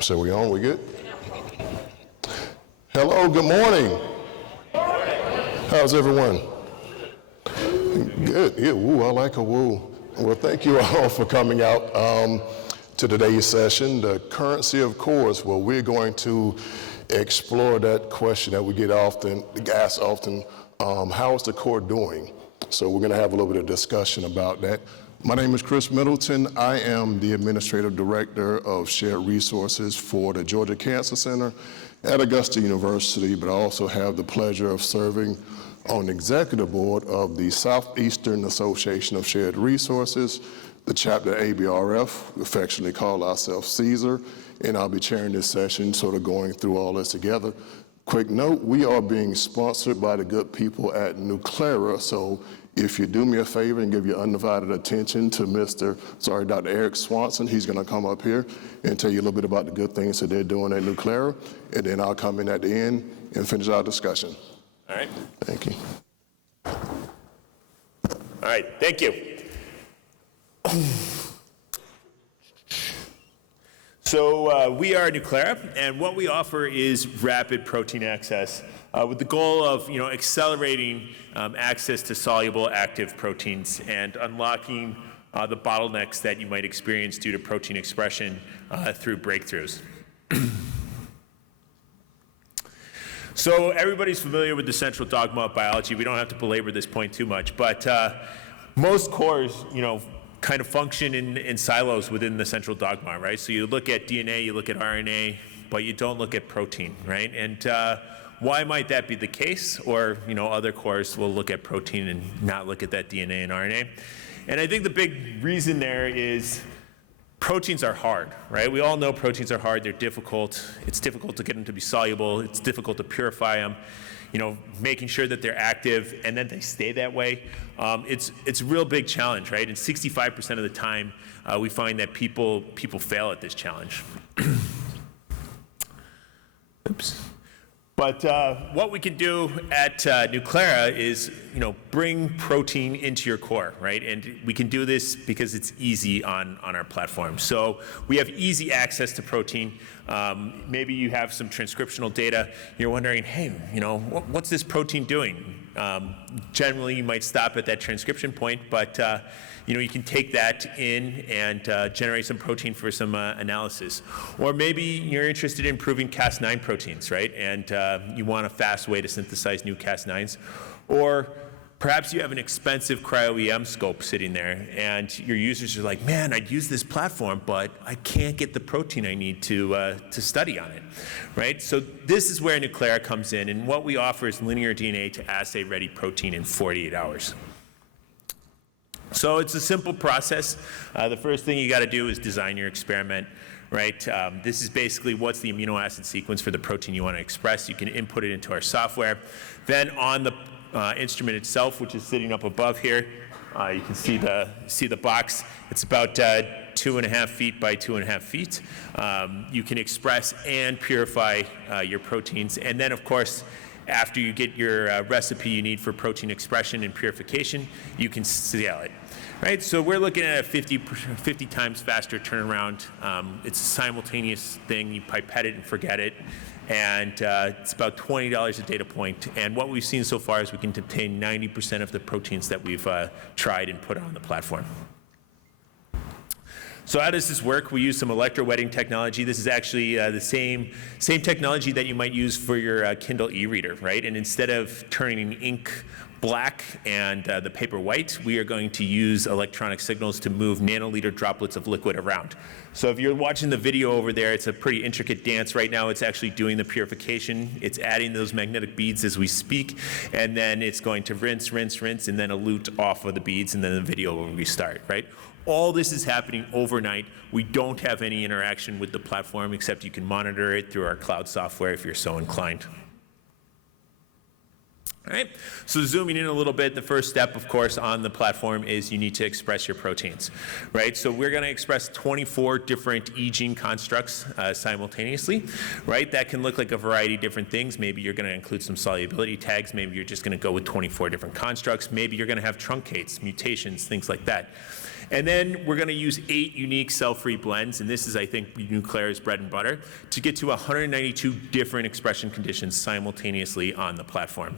So we on, we good? Hello, good morning. How's everyone? Good, yeah, woo, I like a woo. Well, thank you all for coming out to today's session, the currency of cores, where we're going to explore that question that we get asked often, how is the core doing? So we're gonna have a little bit of discussion about that. My name is Chris Middleton. I am the Administrative Director of Shared Resources for the Georgia Cancer Center at Augusta University, but I also have the pleasure of serving on the executive board of the Southeastern Association of Shared Resources, the chapter ABRF, we affectionately call ourselves CSER, and I'll be chairing this session, sort of going through all this together. Quick note, we are being sponsored by the good people at Nuclera, so if you do me a favor and give your undivided attention to Dr. Eric Swanson, he's gonna come up here and tell you a little bit about the good things that they're doing at Nuclera, and then I'll come in at the end and finish our discussion. All right. Thank you. All right, thank you. So we are Nuclera, and what we offer is rapid protein access with the goal of accelerating access to soluble active proteins and unlocking the bottlenecks that you might experience due to protein expression through breakthroughs. So everybody's familiar with the central dogma of biology. We don't have to belabor this point too much, but most cores, kind of function in silos within the central dogma, right? So you look at DNA, you look at RNA, but you don't look at protein, right? And why might that be the case? Or, other cores will look at protein and not look at that DNA and RNA. And I think the big reason there is proteins are hard, right? We all know proteins are hard, they're difficult. It's difficult to get them to be soluble, it's difficult to purify them. Making sure that they're active and then they stay that way. It's a real big challenge, right? And 65% of the time, we find that people fail at this challenge. Oops. But what we can do at Nuclera is, bring protein into your core, right? And we can do this because it's easy on our platform. So we have easy access to protein. Maybe you have some transcriptional data. You're wondering, hey, what's this protein doing? Generally, you might stop at that transcription point, but you can take that in and generate some protein for some analysis. Or maybe you're interested in improving Cas9 proteins, right? And you want a fast way to synthesize new Cas9s. Or perhaps you have an expensive cryo-EM scope sitting there, and your users are like, man, I'd use this platform, but I can't get the protein I need to study on it, right? So this is where Nuclera comes in, and what we offer is linear DNA to assay-ready protein in 48 hours. So it's a simple process. The first thing you got to do is design your experiment, right? This is basically what's the amino acid sequence for the protein you want to express. You can input it into our software. Then on the instrument itself, which is sitting up above here, you can see the box. It's about 2.5 feet by 2.5 feet. You can express and purify your proteins, and then of course, after you get your recipe you need for protein expression and purification, you can scale it, right? So we're looking at a 50 times faster turnaround. It's a simultaneous thing. You pipette it and forget it. And it's about $20 a data point. And what we've seen so far is we can obtain 90% of the proteins that we've tried and put on the platform. So how does this work? We use some electrowetting technology. This is actually the same technology that you might use for your Kindle e-reader, right? And instead of turning ink black and the paper white, we are going to use electronic signals to move nanoliter droplets of liquid around. So if you're watching the video over there, it's a pretty intricate dance. Right now it's actually doing the purification. It's adding those magnetic beads as we speak, and then it's going to rinse, rinse, rinse, and then elute off of the beads, and then the video will restart, right? All this is happening overnight. We don't have any interaction with the platform except you can monitor it through our cloud software if you're so inclined. All right, so zooming in a little bit, the first step, of course, on the platform is you need to express your proteins, right? So we're gonna express 24 different e-gene constructs simultaneously, right? That can look like a variety of different things. Maybe you're gonna include some solubility tags. Maybe you're just gonna go with 24 different constructs. Maybe you're gonna have truncates, mutations, things like that. And then we're going to use 8 unique cell-free blends, and this is, I think, New Clara's bread and butter, to get to 192 different expression conditions simultaneously on the platform.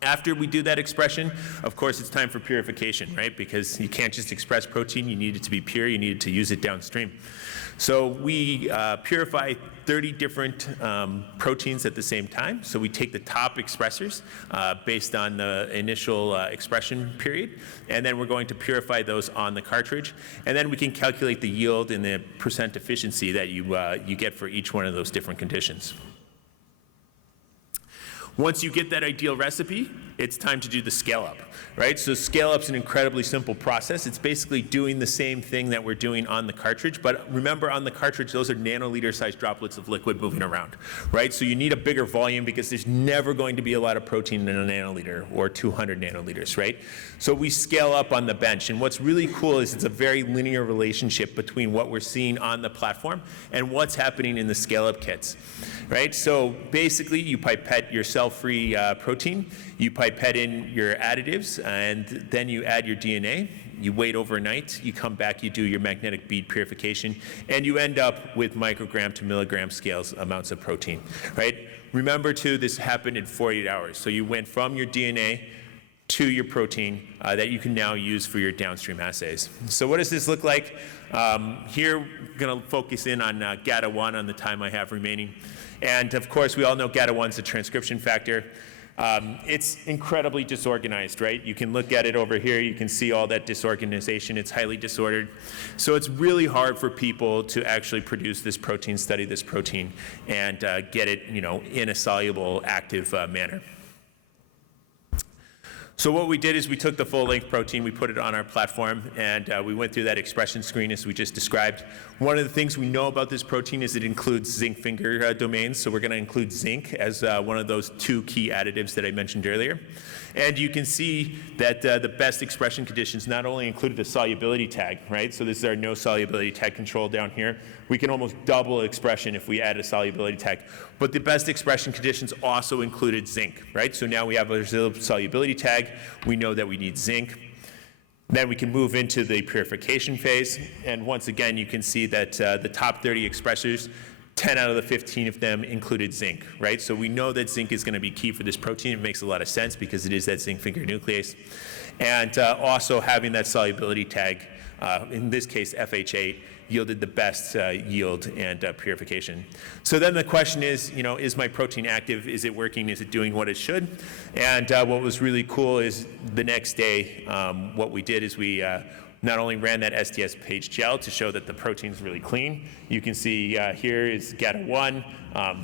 After we do that expression, of course, it's time for purification, right? Because you can't just express protein, you need it to be pure, you need to use it downstream. So we purify 30 different proteins at the same time. So we take the top expressors based on the initial expression period, and then we're going to purify those on the cartridge. And then we can calculate the yield and the percent efficiency that you get for each one of those different conditions. Once you get that ideal recipe, it's time to do the scale-up, right? So scale-up's an incredibly simple process. It's basically doing the same thing that we're doing on the cartridge, but remember, on the cartridge, those are nanoliter-sized droplets of liquid moving around, right? So you need a bigger volume because there's never going to be a lot of protein in a nanoliter or 200 nanoliters, right? So we scale up on the bench, and what's really cool is it's a very linear relationship between what we're seeing on the platform and what's happening in the scale-up kits, right? So basically, you pipette your cell-free protein, you pipette in your additives, and then you add your DNA. You wait overnight, you come back, you do your magnetic bead purification, and you end up with microgram to milligram scales amounts of protein, right? Remember too, this happened in 48 hours. So you went from your DNA to your protein that you can now use for your downstream assays. So what does this look like? Here, we're gonna focus in on GATA1 on the time I have remaining. And of course, we all know GATA1 is a transcription factor. It's incredibly disorganized, right? You can look at it over here, you can see all that disorganization, it's highly disordered. So it's really hard for people to actually produce this protein, study this protein, and get it, in a soluble, active manner. So what we did is we took the full-length protein, we put it on our platform, and we went through that expression screen as we just described. One of the things we know about this protein is it includes zinc finger domains, so we're going to include zinc as one of those 2 key additives that I mentioned earlier. And you can see that the best expression conditions not only included a solubility tag, right? So this is our no solubility tag control down here. We can almost double expression if we add a solubility tag. But the best expression conditions also included zinc, right? So now we have a solubility tag. We know that we need zinc. Then we can move into the purification phase. And once again, you can see that the top 30 expressors, 10 out of the 15 of them included zinc, right? So we know that zinc is going to be key for this protein. It makes a lot of sense because it is that zinc finger nuclease. And also having that solubility tag, in this case FH8, yielded the best yield and purification. So then the question is my protein active? Is it working? Is it doing what it should? And what was really cool is the next day, what we did is we not only ran that STS page gel to show that the protein's really clean. You can see here is GATA1,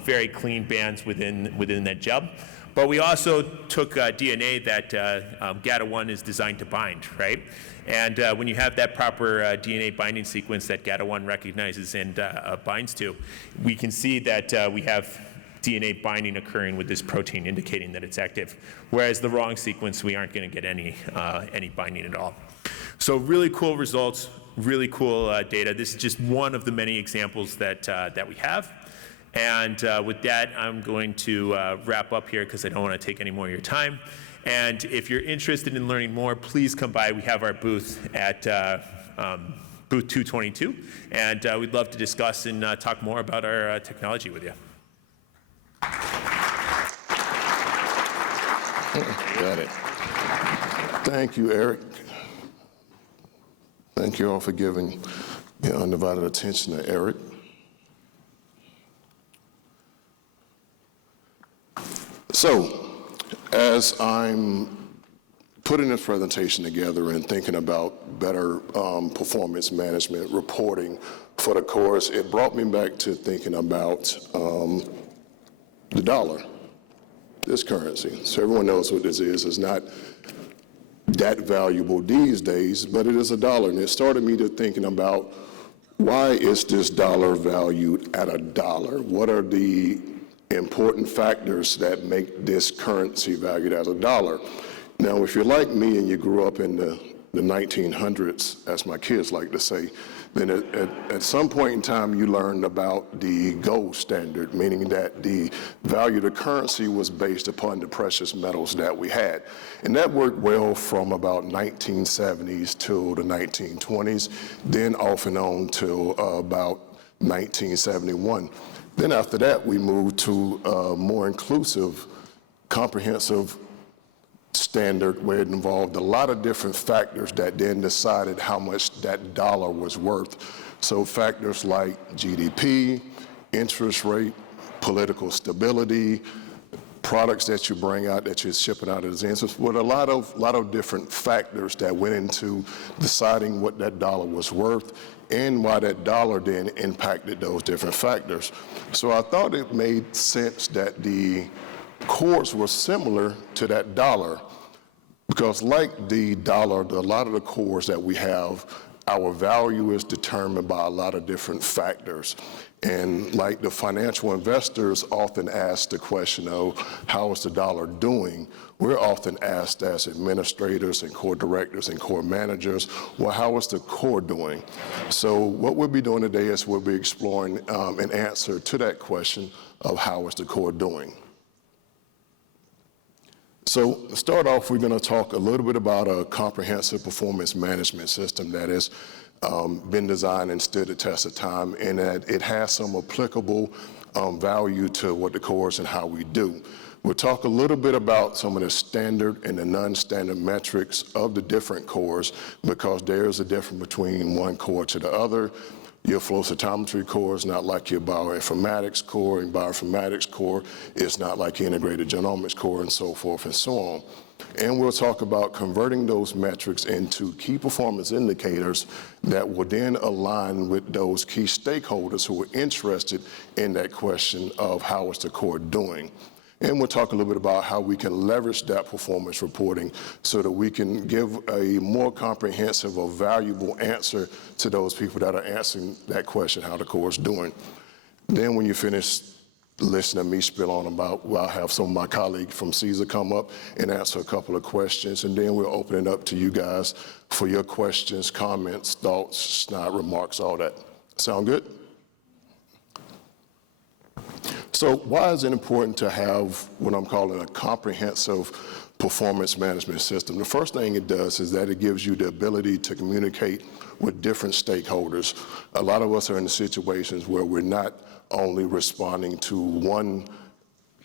very clean bands within that gel. But we also took DNA that GATA1 is designed to bind, right? And when you have that proper DNA binding sequence that GATA1 recognizes and binds to, we can see that we have DNA binding occurring with this protein, indicating that it's active. Whereas the wrong sequence, we aren't going to get any binding at all. So really cool results, really cool data. This is just one of the many examples that we have. And with that, I'm going to wrap up here because I don't want to take any more of your time. And if you're interested in learning more, please come by. We have our booth at booth 222, and we'd love to discuss and talk more about our technology with you. Got it. Thank you, Eric. Thank you all for giving your undivided attention to Eric. So, as I'm putting this presentation together and thinking about better performance management reporting for the course, it brought me back to thinking about the dollar, this currency. So everyone knows what this is. It's not that valuable these days, but it is a dollar. And it started me to thinking about, why is this dollar valued at $1? What are the important factors that make this currency valued at $1? Now, if you're like me and you grew up in the the 1900s, as my kids like to say, then at some point in time you learned about the gold standard, meaning that the value of the currency was based upon the precious metals that we had. And that worked well from about 1970s till the 1920s, then off and on till about 1971. Then after that, we moved to a more inclusive, comprehensive standard where it involved a lot of different factors that then decided how much that dollar was worth. So factors like GDP, interest rate, political stability, products that you bring out that you're shipping out as instance, with a lot of different factors that went into deciding what that dollar was worth and why that dollar then impacted those different factors. So I thought it made sense that the cores were similar to that dollar, because like the dollar, a lot of the cores that we have, our value is determined by a lot of different factors. And like the financial investors often ask the question of how is the dollar doing, we're often asked as administrators and core directors and core managers, well, how is the core doing? So what we'll be doing today is we'll be exploring an answer to that question of how is the core doing. So to start off, we're going to talk a little bit about a comprehensive performance management system that has been designed and stood the test of time, and that it has some applicable value to what the core is and how we do. We'll talk a little bit about some of the standard and the non-standard metrics of the different cores, because there is a difference between one core to the other. Your flow cytometry core is not like your bioinformatics core, and bioinformatics core is not like your integrated genomics core, and so forth and so on. And we'll talk about converting those metrics into key performance indicators that will then align with those key stakeholders who are interested in that question of how is the core doing. And we'll talk a little bit about how we can leverage that performance reporting so that we can give a more comprehensive or valuable answer to those people that are answering that question, how the core is doing. Then when you finish listening to me spill on about, well, I'll have some of my colleagues from CSER come up and answer a couple of questions, and then we'll open it up to you guys for your questions, comments, thoughts, snide remarks, all that. Sound good? So why is it important to have what I'm calling a comprehensive performance management system? The first thing it does is that it gives you the ability to communicate with different stakeholders. A lot of us are in situations where we're not only responding to one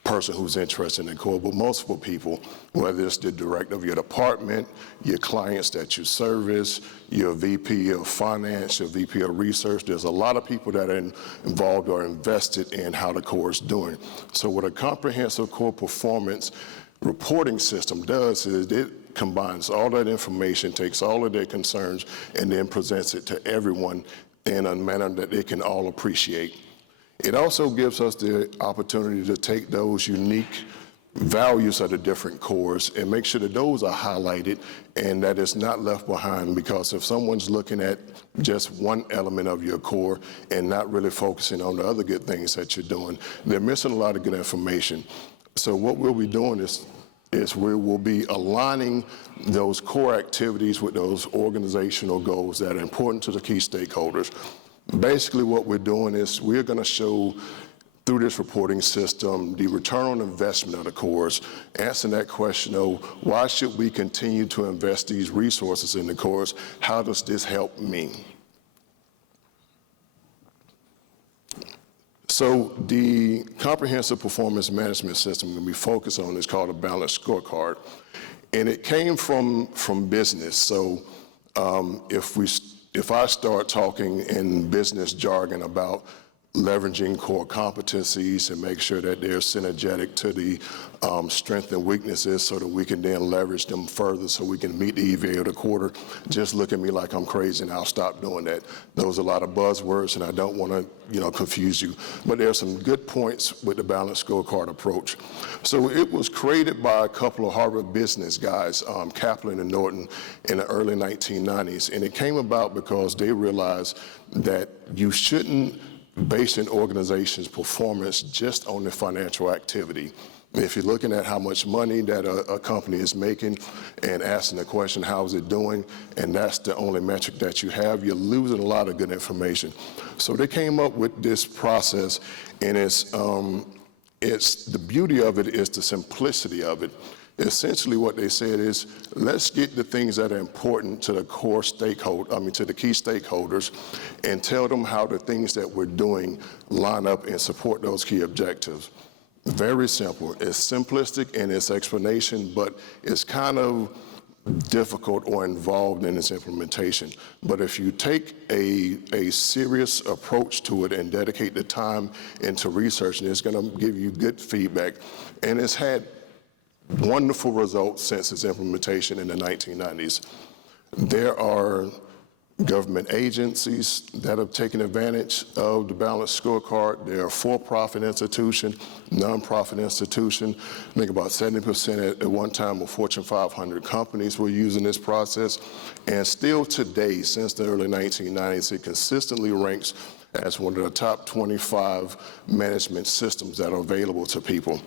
person who's interested in the core, but multiple people, whether it's the director of your department, your clients that you service, your VP of finance, your VP of research. There's a lot of people that are involved or invested in how the core is doing. So what a comprehensive core performance reporting system does is it combines all that information, takes all of their concerns, and then presents it to everyone in a manner that they can all appreciate. It also gives us the opportunity to take those unique values of the different cores and make sure that those are highlighted and that it's not left behind, because if someone's looking at just one element of your core and not really focusing on the other good things that you're doing, they're missing a lot of good information. So what we'll be doing is we will be aligning those core activities with those organizational goals that are important to the key stakeholders. Basically what we're doing is we're going to show through this reporting system the return on investment of the cores, answering that question of why should we continue to invest these resources in the cores? How does this help me? So the comprehensive performance management system that we focus on is called a balanced scorecard. And it came from business. So if I start talking in business jargon about leveraging core competencies and make sure that they're synergetic to the strengths and weaknesses so that we can then leverage them further so we can meet the EVA of the quarter, just look at me like I'm crazy and I'll stop doing that. Those are a lot of buzzwords and I don't want to confuse you. But there are some good points with the balanced scorecard approach. So it was created by a couple of Harvard business guys, Kaplan and Norton, in the early 1990s. And it came about because they realized that you shouldn't base an organization's performance just on the financial activity. If you're looking at how much money that a company is making and asking the question, how is it doing, and that's the only metric that you have, you're losing a lot of good information. So they came up with this process, and it's the beauty of it is the simplicity of it. Essentially what they said is, let's get the things that are important to the core stakeholder, to the key stakeholders, and tell them how the things that we're doing line up and support those key objectives. Very simple. It's simplistic in its explanation, but it's kind of difficult or involved in its implementation. But if you take a serious approach to it and dedicate the time into researching, it's going to give you good feedback. And it's had wonderful results since its implementation in the 1990s. There are government agencies that have taken advantage of the balanced scorecard. There are for-profit institutions, nonprofit institutions. I think about 70% at one time of Fortune 500 companies were using this process. And still today, since the early 1990s, it consistently ranks as one of the top 25 management systems that are available to people.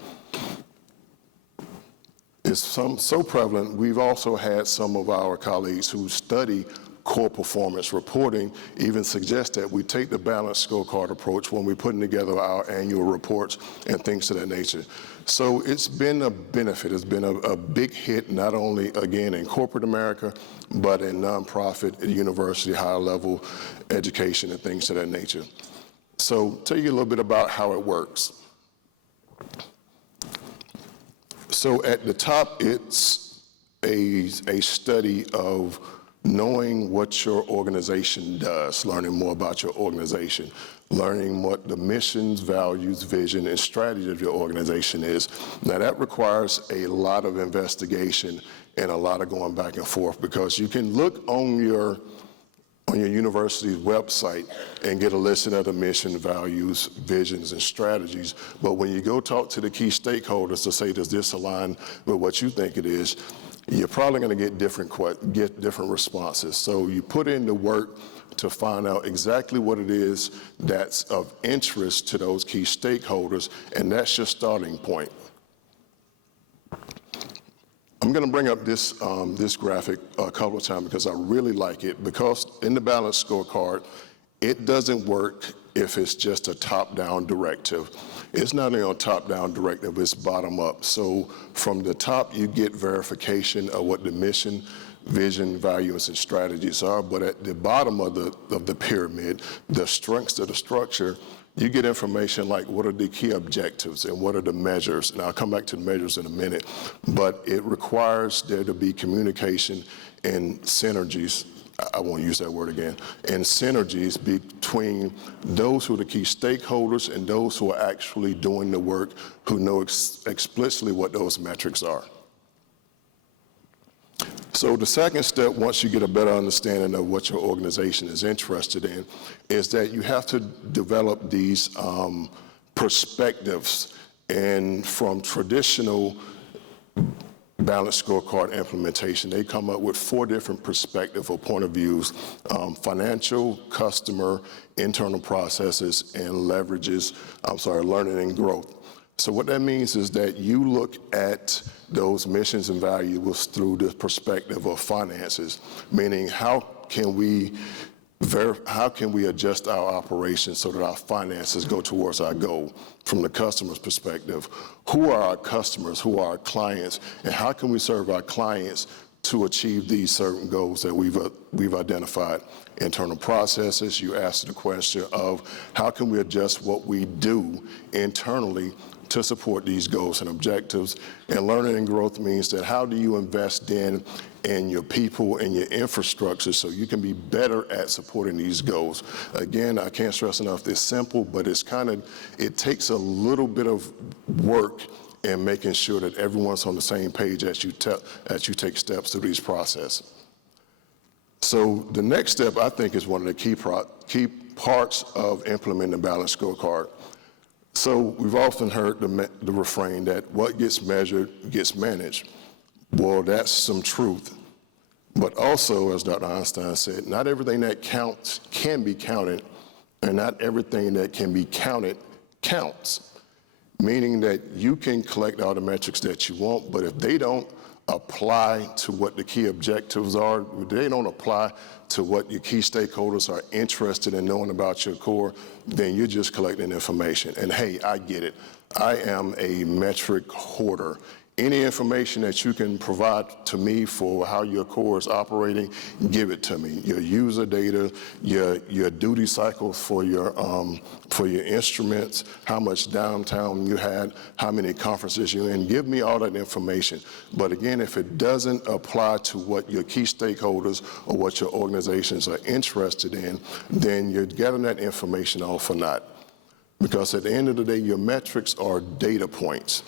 It's so prevalent, we've also had some of our colleagues who study core performance reporting even suggest that we take the balanced scorecard approach when we're putting together our annual reports and things of that nature. So it's been a benefit. It's been a big hit, not only, again, in corporate America, but in nonprofit, university, higher level education and things of that nature. So tell you a little bit about how it works. So at the top, it's a study of knowing what your organization does, learning more about your organization, learning what the missions, values, vision, and strategy of your organization is. Now that requires a lot of investigation and a lot of going back and forth, because you can look on your university's website and get a list of the mission, values, visions, and strategies. But when you go talk to the key stakeholders to say, does this align with what you think it is, you're probably going to get different responses. So you put in the work to find out exactly what it is that's of interest to those key stakeholders, and that's your starting point. I'm going to bring up this graphic a couple of times because I really like it, because in the balanced scorecard, it doesn't work if it's just a top-down directive. It's not only a top-down directive, it's bottom-up. So from the top, you get verification of what the mission, vision, values, and strategies are, but at the bottom of the pyramid, the strengths of the structure, you get information like what are the key objectives and what are the measures. And I'll come back to the measures in a minute, but it requires there to be communication and synergies. I won't use that word again, and synergies between those who are the key stakeholders and those who are actually doing the work, who know explicitly what those metrics are. So the second step, once you get a better understanding of what your organization is interested in, is that you have to develop these perspectives. And from traditional balanced scorecard implementation, they come up with 4 different perspectives or point of views: financial, customer, internal processes, and learning and growth. So what that means is that you look at those missions and values through the perspective of finances, meaning how can we adjust our operations so that our finances go towards our goal? From the customer's perspective, who are our customers, who are our clients, and how can we serve our clients to achieve these certain goals that we've identified? Internal processes, you ask the question of how can we adjust what we do internally to support these goals and objectives. And learning and growth means that how do you invest in your people and your infrastructure so you can be better at supporting these goals. Again, I can't stress enough, it's simple, but it takes a little bit of work in making sure that everyone's on the same page as you take steps through these processes. So the next step, I think, is one of the key parts of implementing the balanced scorecard. So we've often heard the refrain that what gets measured gets managed. Well, that's some truth. But also, as Dr. Einstein said, not everything that counts can be counted, and not everything that can be counted counts. meaning that you can collect all the metrics that you want, but if they don't apply to what the key objectives are, if they don't apply to what your key stakeholders are interested in knowing about your core, then you're just collecting information. And hey, I get it. I am a metric hoarder. Any information that you can provide to me for how your core is operating, give it to me. Your user data, your duty cycles for your instruments, how much downtime you had, how many conferences you're in. Give me all that information. But again, if it doesn't apply to what your key stakeholders or what your organizations are interested in, then you're getting that information all for naught. Because at the end of the day, your metrics are data points.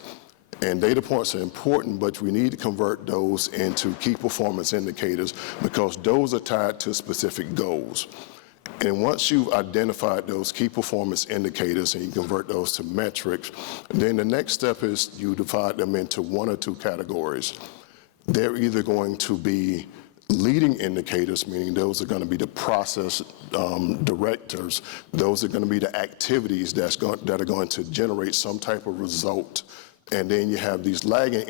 And data points are important, but we need to convert those into key performance indicators because those are tied to specific goals. And once you've identified those key performance indicators and you convert those to metrics, then the next step is you divide them into one or two categories. They're either going to be leading indicators, meaning those are going to be the process directors. Those are going to be the activities that are going to generate some type of result. And then you have these lagging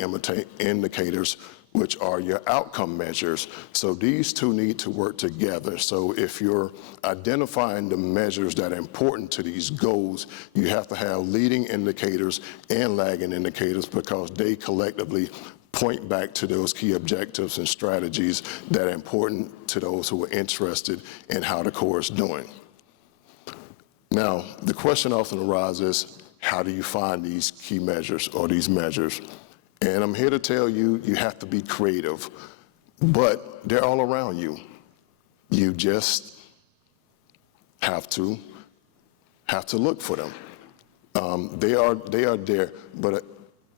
indicators, which are your outcome measures. So these two need to work together. So if you're identifying the measures that are important to these goals, you have to have leading indicators and lagging indicators because they collectively point back to those key objectives and strategies that are important to those who are interested in how the core is doing. Now, the question often arises, how do you find these key measures or these measures? And I'm here to tell you, you have to be creative, but they're all around you. You just have to look for them. They are there, but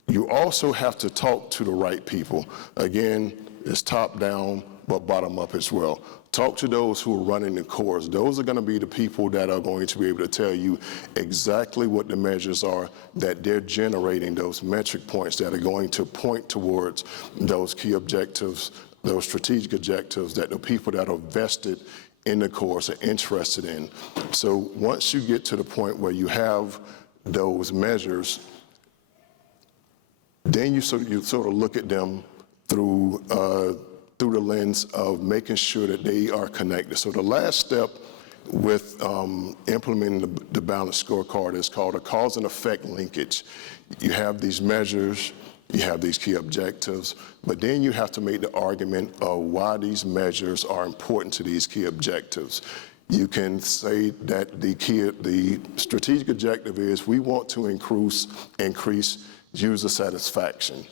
you also have to talk to the right people. Again, it's top down, but bottom up as well. Talk to those who are running the cores. Those are going to be the people that are going to be able to tell you exactly what the measures are that they're generating, those metric points that are going to point towards those key objectives, those strategic objectives that the people that are vested in the course are interested in. So once you get to the point where you have those measures, then you sort of look at them through the lens of making sure that they are connected. So the last step with implementing the balanced scorecard is called a cause and effect linkage. You have these measures, you have these key objectives, but then you have to make the argument of why these measures are important to these key objectives. You can say that the strategic objective is we want to increase user satisfaction.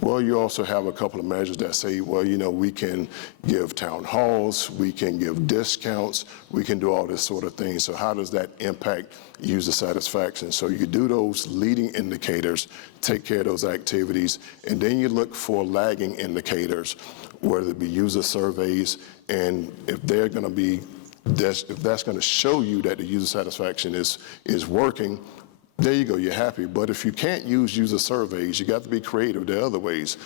Well, you also have a couple of measures that say, well, we can give town halls, we can give discounts, we can do all this sort of thing. So how does that impact user satisfaction? So you do those leading indicators, take care of those activities, and then you look for lagging indicators, whether it be user surveys, and if they're going to be, if that's going to show you that the user satisfaction is working, there you go, you're happy. But if you can't use user surveys, you got to be creative. There are other ways.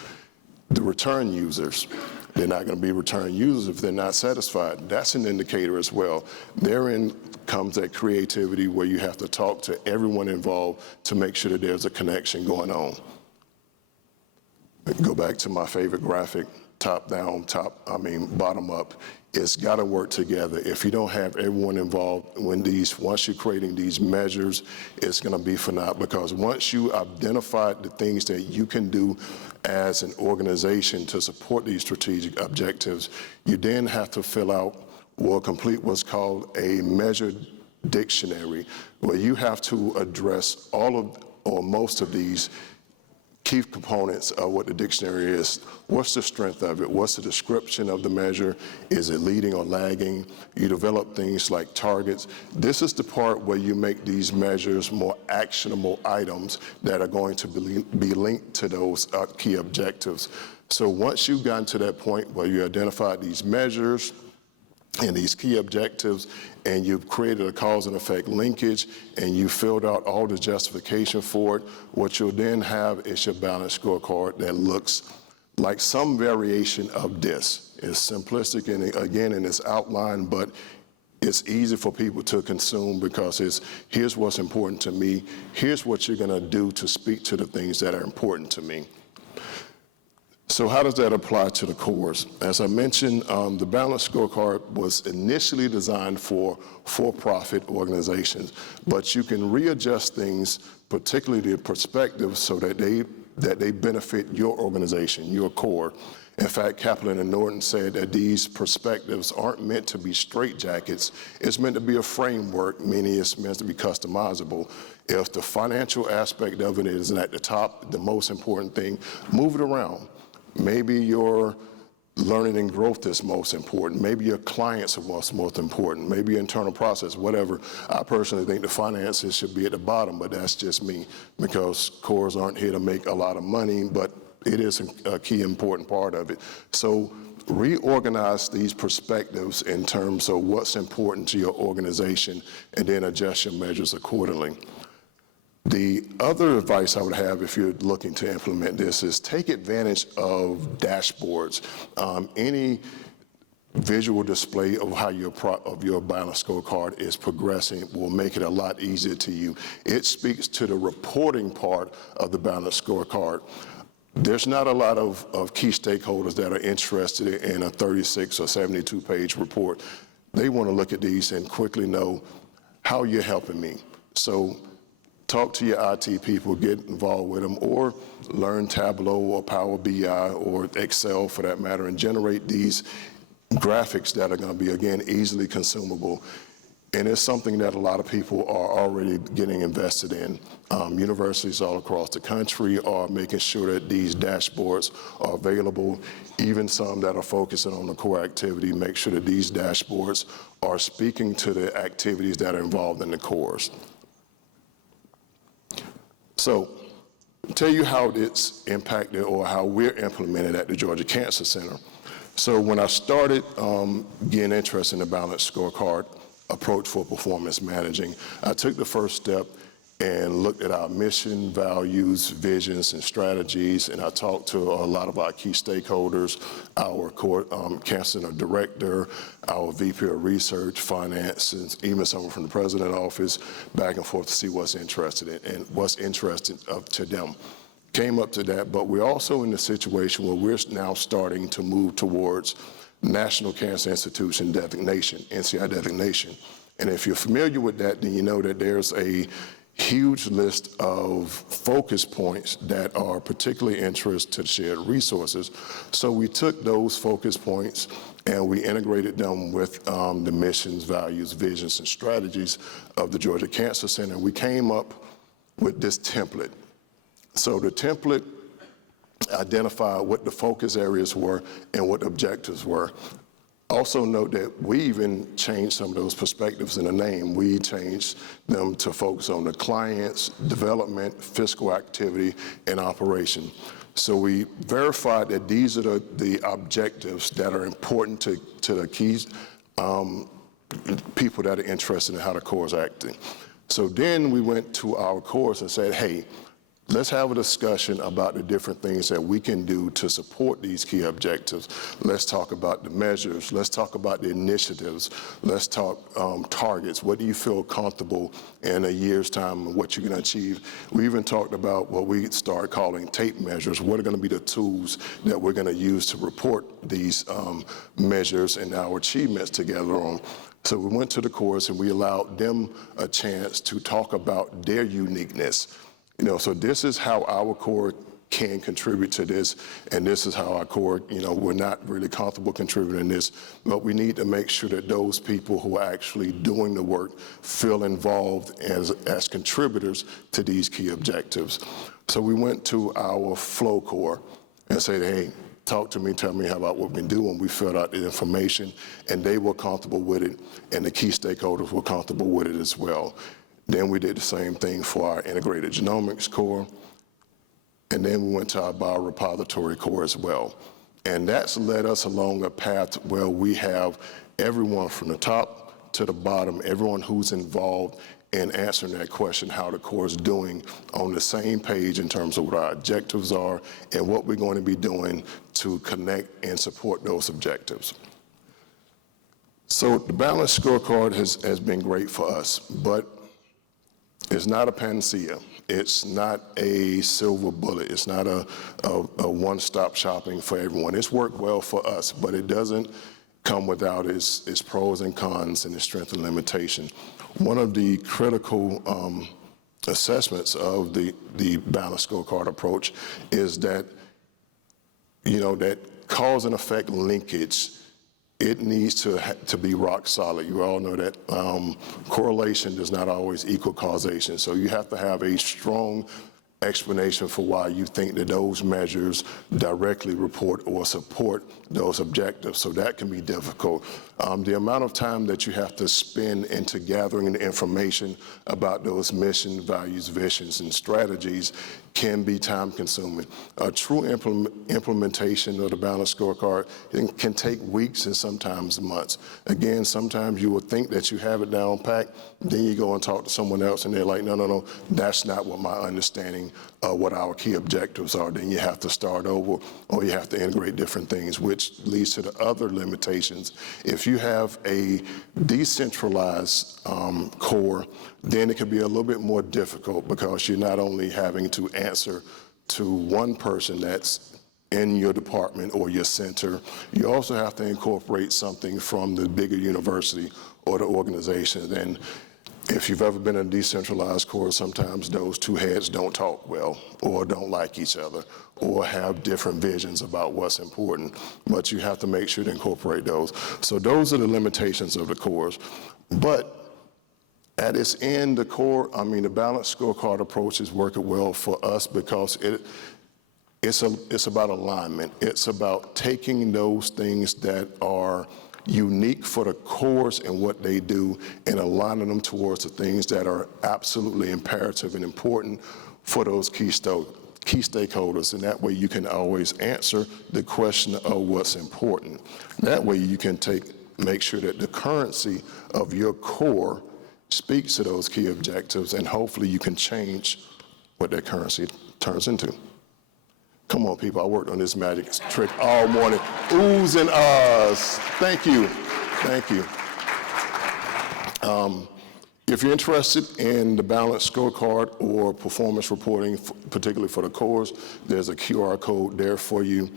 The return users, they're not going to be return users if they're not satisfied. That's an indicator as well. Therein comes that creativity where you have to talk to everyone involved to make sure that there's a connection going on. Go back to my favorite graphic, top down, bottom up. It's got to work together. If you don't have everyone involved once you're creating these measures, it's going to be for naught, because once you identify the things that you can do as an organization to support these strategic objectives, you then have to fill out or complete what's called a measure dictionary, where you have to address all of or most of these key components of what the dictionary is. What's the strength of it? What's the description of the measure? Is it leading or lagging? You develop things like targets. This is the part where you make these measures more actionable items that are going to be linked to those key objectives. So once you've gotten to that point where you identified these measures and these key objectives, and you've created a cause and effect linkage, and you filled out all the justification for it, what you'll then have is your balanced scorecard that looks like some variation of this. It's simplistic, and again, in its outline, but It's easy for people to consume because here's what's important to me, here's what you're going to do to speak to the things that are important to me. So how does that apply to the cores? As I mentioned, the balanced scorecard was initially designed for for-profit organizations, but you can readjust things, particularly the perspectives, so that they benefit your organization, your core. In fact, Kaplan and Norton said that these perspectives aren't meant to be straitjackets. It's meant to be a framework, meaning it's meant to be customizable. If the financial aspect of it isn't at the top, the most important thing, move it around. Maybe your learning and growth is most important. Maybe your clients are what's most important. Maybe your internal process, whatever. I personally think the finances should be at the bottom, but that's just me, because cores aren't here to make a lot of money, but it is a key important part of it. So reorganize these perspectives in terms of what's important to your organization, and then adjust your measures accordingly. The other advice I would have if you're looking to implement this is take advantage of dashboards. Any visual display of how your balanced scorecard is progressing will make it a lot easier to you. It speaks to the reporting part of the balanced scorecard. There's not a lot of key stakeholders that are interested in a 36 or 72-page report. They want to look at these and quickly know how you're helping me. So talk to your IT people, get involved with them, or learn Tableau or Power BI or Excel for that matter, and generate these graphics that are going to be, again, easily consumable. And it's something that a lot of people are already getting invested in. Universities all across the country are making sure that these dashboards are available. Even some that are focusing on the core activity, make sure that these dashboards are speaking to the activities that are involved in the cores. So, tell you how it's impacted or how we're implementing at the Georgia Cancer Center. So when I started getting interested in the balanced scorecard approach for performance managing, I took the first step and looked at our mission, values, visions, and strategies, and I talked to a lot of our key stakeholders, our cancer center director, our VP of research, finance, and even someone from the president's office, back and forth to see what's interested in and what's interesting to them. Came up to that, but we're also in a situation where we're now starting to move towards National Cancer Institution designation, NCI designation. And if you're familiar with that, then you know that there's a huge list of focus points that are particularly interest to shared resources. So we took those focus points and we integrated them with the missions, values, visions, and strategies of the Georgia Cancer Center. We came up with this template. So the template identified what the focus areas were and what the objectives were. Also note that we even changed some of those perspectives in the name. We changed them to focus on the clients, development, fiscal activity, and operation. So we verified that these are the objectives that are important to the key people that are interested in how the core is acting. So then we went to our cores and said, hey, let's have a discussion about the different things that we can do to support these key objectives. Let's talk about the measures. Let's talk about the initiatives. Let's talk targets. What do you feel comfortable in a year's time and what you're going to achieve? We even talked about what we start calling tape measures. What are going to be the tools that we're going to use to report these measures and our achievements together on? So we went to the cores and we allowed them a chance to talk about their uniqueness. So this is how our core can contribute to this, and this is how our core, we're not really comfortable contributing this, but we need to make sure that those people who are actually doing the work feel involved as contributors to these key objectives. So we went to our flow core and said, hey, talk to me, tell me about what we can do, and we filled out the information, and they were comfortable with it, and the key stakeholders were comfortable with it as well. Then we did the same thing for our integrated genomics core. And then we went to our biorepository core as well. And that's led us along a path where we have everyone from the top to the bottom, everyone who's involved in answering that question, how the core is doing, on the same page in terms of what our objectives are and what we're going to be doing to connect and support those objectives. So the balanced scorecard has been great for us, but it's not a panacea. It's not a silver bullet. It's not a one-stop shopping for everyone. It's worked well for us, but it doesn't come without its pros and cons and its strength and limitation. One of the critical assessments of the balanced scorecard approach is that, that cause and effect linkage, it needs to be rock solid. You all know that correlation does not always equal causation. So you have to have a strong explanation for why you think that those measures directly report or support those objectives. So that can be difficult. The amount of time that you have to spend into gathering the information about those mission, values, visions, and strategies can be time consuming. A true implementation of the balanced scorecard can take weeks and sometimes months. Again, sometimes you will think that you have it down pat, then you go and talk to someone else and they're like, no, that's not what my understanding of what our key objectives are. Then you have to start over, or you have to integrate different things, which leads to the other limitations. If you have a decentralized core, then it can be a little bit more difficult because you're not only having to answer to one person that's in your department or your center, you also have to incorporate something from the bigger university or the organization. And if you've ever been in a decentralized core, sometimes those two heads don't talk well or don't like each other or have different visions about what's important, but you have to make sure to incorporate those. So those are the limitations of the cores. But at its end, the balanced scorecard approach is working well for us because it's about alignment. It's about taking those things that are unique for the cores and what they do and aligning them towards the things that are absolutely imperative and important for those key stakeholders. And that way you can always answer the question of what's important. That way you can make sure that the currency of your core speaks to those key objectives, and hopefully you can change what that currency turns into. Come on, people, I worked on this magic trick all morning. Oohs and ahs. Thank you. Thank you. If you're interested in the balanced scorecard or performance reporting, particularly for the cores, there's a QR code there for you.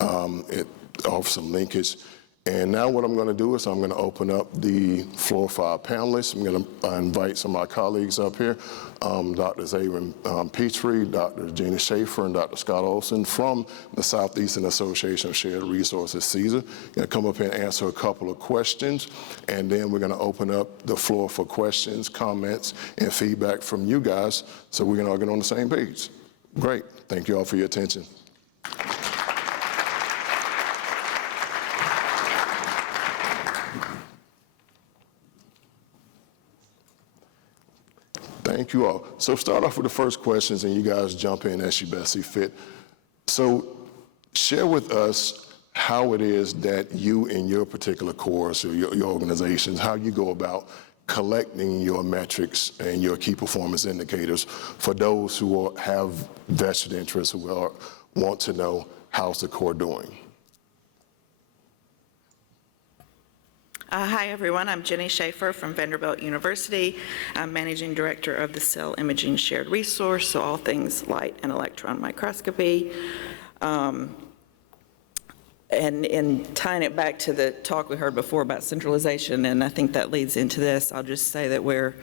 It offers some linkage. And now what I'm going to do is I'm going to open up the floor for our panelists. I'm going to invite some of my colleagues up here, Dr. Xavier Pitre, Dr. Gina Schafer, and Dr. Scott Olsen from the Southeastern Association of Shared Resources, CSER. Going to come up here and answer a couple of questions, and then we're going to open up the floor for questions, comments, and feedback from you guys so we can all get on the same page. Great. Thank you all for your attention. Thank you all. So start off with the first questions, and you guys jump in as you best see fit. So share with us how it is that you in your particular course or your organizations, how you go about collecting your metrics and your key performance indicators for those who have vested interests, who want to know how's the core doing. Hi, everyone. I'm Jenny Schafer from Vanderbilt University. I'm Managing Director of the Cell Imaging Shared Resource, so all things light and electron microscopy. And in tying it back to the talk we heard before about centralization, and I think that leads into this, I'll just say that we're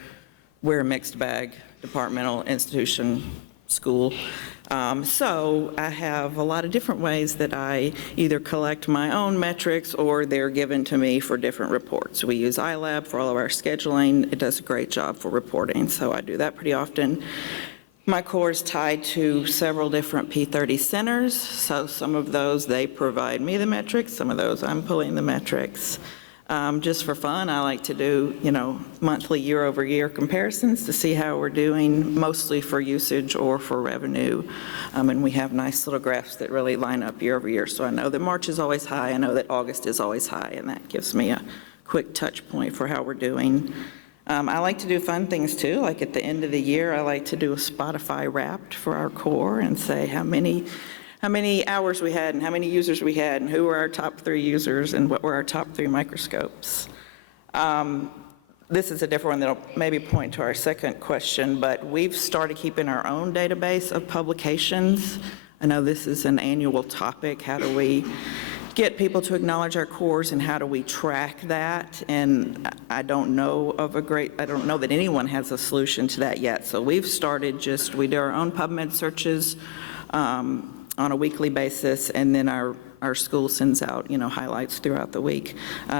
a mixed bag, departmental, institution, school. So I have a lot of different ways that I either collect my own metrics or they're given to me for different reports. We use iLab for all of our scheduling. It does a great job for reporting, so I do that pretty often. My core is tied to several different P30 centers, so some of those they provide me the metrics, some of those I'm pulling the metrics. Just for fun, I like to do, monthly year-over-year comparisons to see how we're doing, mostly for usage or for revenue. And we have nice little graphs that really line up year-over-year. So I know that March is always high. I know that August is always high, and that gives me a quick touch point for how we're doing. I like to do fun things too. Like at the end of the year, I like to do a Spotify Wrapped for our core and say how many hours we had and how many users we had and who were our top 3 users and what were our top 3 microscopes. This is a different one that'll maybe point to our second question, but we've started keeping our own database of publications. I know this is an annual topic. How do we get people to acknowledge our cores, and how do we track that? And I don't know that anyone has a solution to that yet. So we've started we do our own PubMed searches on a weekly basis, and then our school sends out, highlights throughout the week.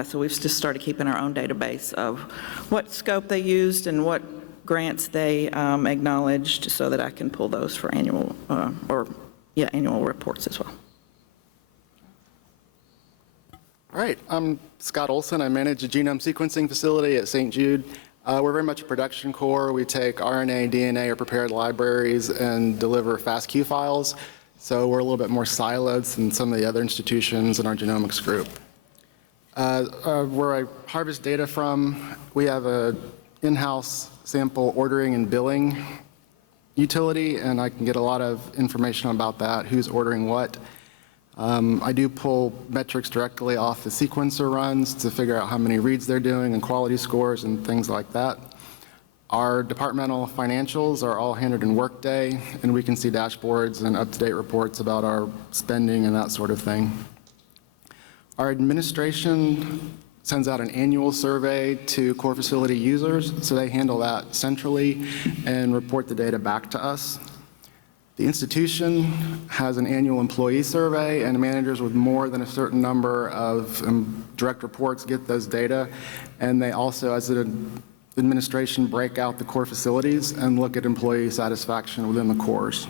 So we've just started keeping our own database of what scope they used and what grants they acknowledged, so that I can pull those for annual reports as well. All right, I'm Scott Olsen. I manage a genome sequencing facility at St. Jude. We're very much a production core. We take RNA, DNA, or prepared libraries and deliver FASTQ files. So we're a little bit more siloed than some of the other institutions in our genomics group. Where I harvest data from, we have an in-house sample ordering and billing utility, and I can get a lot of information about that, who's ordering what. I do pull metrics directly off the sequencer runs to figure out how many reads they're doing and quality scores and things like that. Our departmental financials are all handled in Workday, and we can see dashboards and up-to-date reports about our spending and that sort of thing. Our administration sends out an annual survey to core facility users, so they handle that centrally and report the data back to us. The institution has an annual employee survey, and managers with more than a certain number of direct reports get those data. And they also, as an administration, break out the core facilities and look at employee satisfaction within the cores.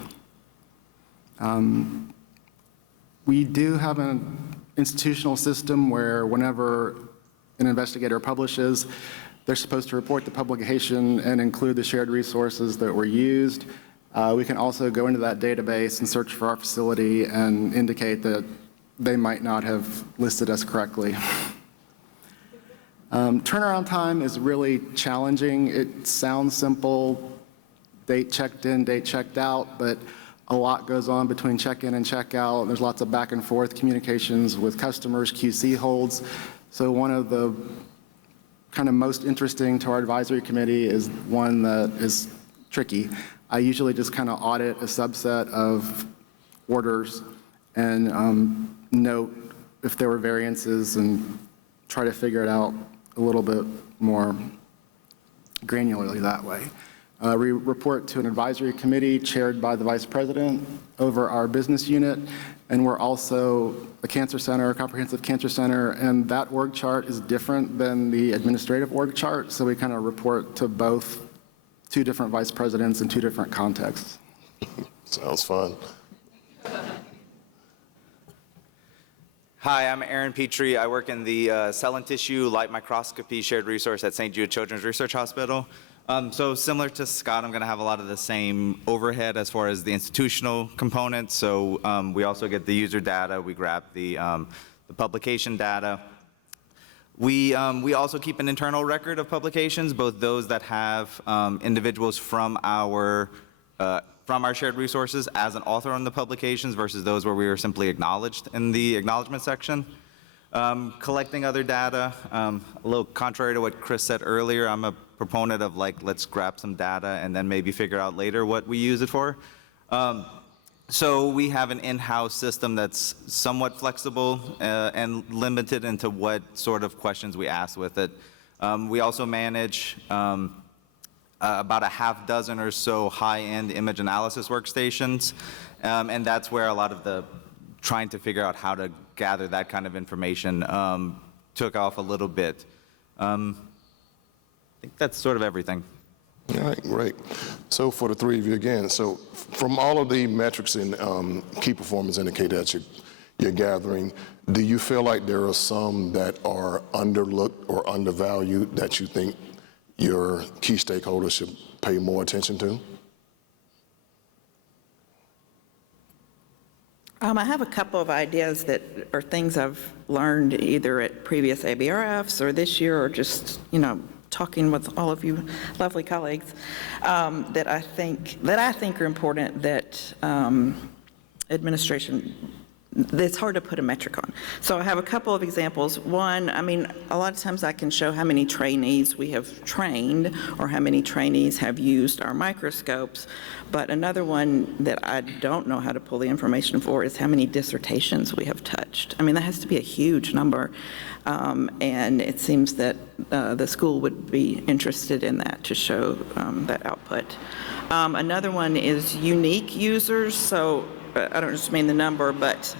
We do have an institutional system where whenever an investigator publishes, they're supposed to report the publication and include the shared resources that were used. We can also go into that database and search for our facility and indicate that they might not have listed us correctly. Turnaround time is really challenging. It sounds simple, date checked in, date checked out, but a lot goes on between check-in and check-out. There's lots of back and forth communications with customers, QC holds. So one of the kind of most interesting to our advisory committee is one that is tricky. I usually just kind of audit a subset of orders and note if there were variances and try to figure it out a little bit more granularly that way. We report to an advisory committee chaired by the vice president over our business unit, and we're also a cancer center, a comprehensive cancer center, and that org chart is different than the administrative org chart, so we kind of report to both two different vice presidents in two different contexts. Sounds fun. Hi, I'm Aaron Pitre. I work in the cell and tissue light microscopy shared resource at St. Jude Children's Research Hospital. So similar to Scott, I'm going to have a lot of the same overhead as far as the institutional components. So we also get the user data. We grab the publication data. We also keep an internal record of publications, both those that have individuals from our shared resources as an author on the publications versus those where we were simply acknowledged in the acknowledgement section. Collecting other data, a little contrary to what Chris said earlier, I'm a proponent of let's grab some data and then maybe figure out later what we use it for. So we have an in-house system that's somewhat flexible and limited into what sort of questions we ask with it. We also manage about a half dozen or so high-end image analysis workstations, and that's where a lot of the trying to figure out how to gather that kind of information took off a little bit. I think that's sort of everything. All right, great. So for the three of you again, so from all of the metrics and key performance indicators that you're gathering, do you feel like there are some that are underlooked or undervalued that you think your key stakeholders should pay more attention to? I have a couple of ideas that are things I've learned either at previous ABRFs or this year or just, talking with all of you lovely colleagues, that I think are important that administration it's hard to put a metric on. So I have a couple of examples. One, I mean, a lot of times I can show how many trainees we have trained or how many trainees have used our microscopes. But another one that I don't know how to pull the information for is how many dissertations we have touched. I mean, that has to be a huge number. And it seems that the school would be interested in that to show that output. Another one is unique users. So I don't just mean the number, but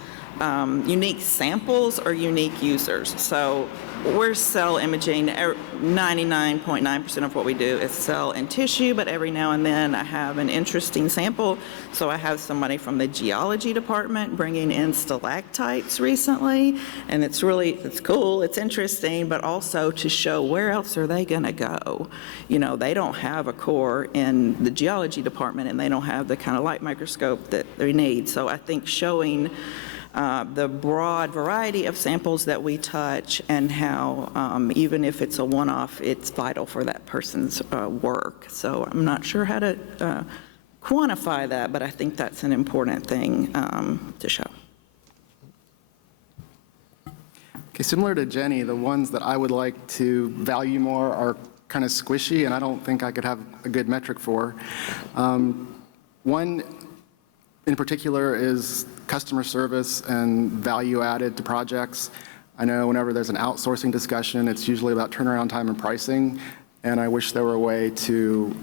unique samples or unique users. So we're cell imaging. 99.9% of what we do is cell and tissue, but every now and then I have an interesting sample. So I have somebody from the geology department bringing in stalactites recently, and it's cool, it's interesting, but also to show where else are they going to go. You know, they don't have a core in the geology department, and they don't have the kind of light microscope that they need. So I think showing the broad variety of samples that we touch and how even if it's a one-off, it's vital for that person's work. So I'm not sure how to quantify that, but I think that's an important thing to show. Okay, similar to Jenny, the ones that I would like to value more are kind of squishy, and I don't think I could have a good metric for. One in particular is customer service and value added to projects. I know whenever there's an outsourcing discussion, it's usually about turnaround time and pricing, and I wish there were a way to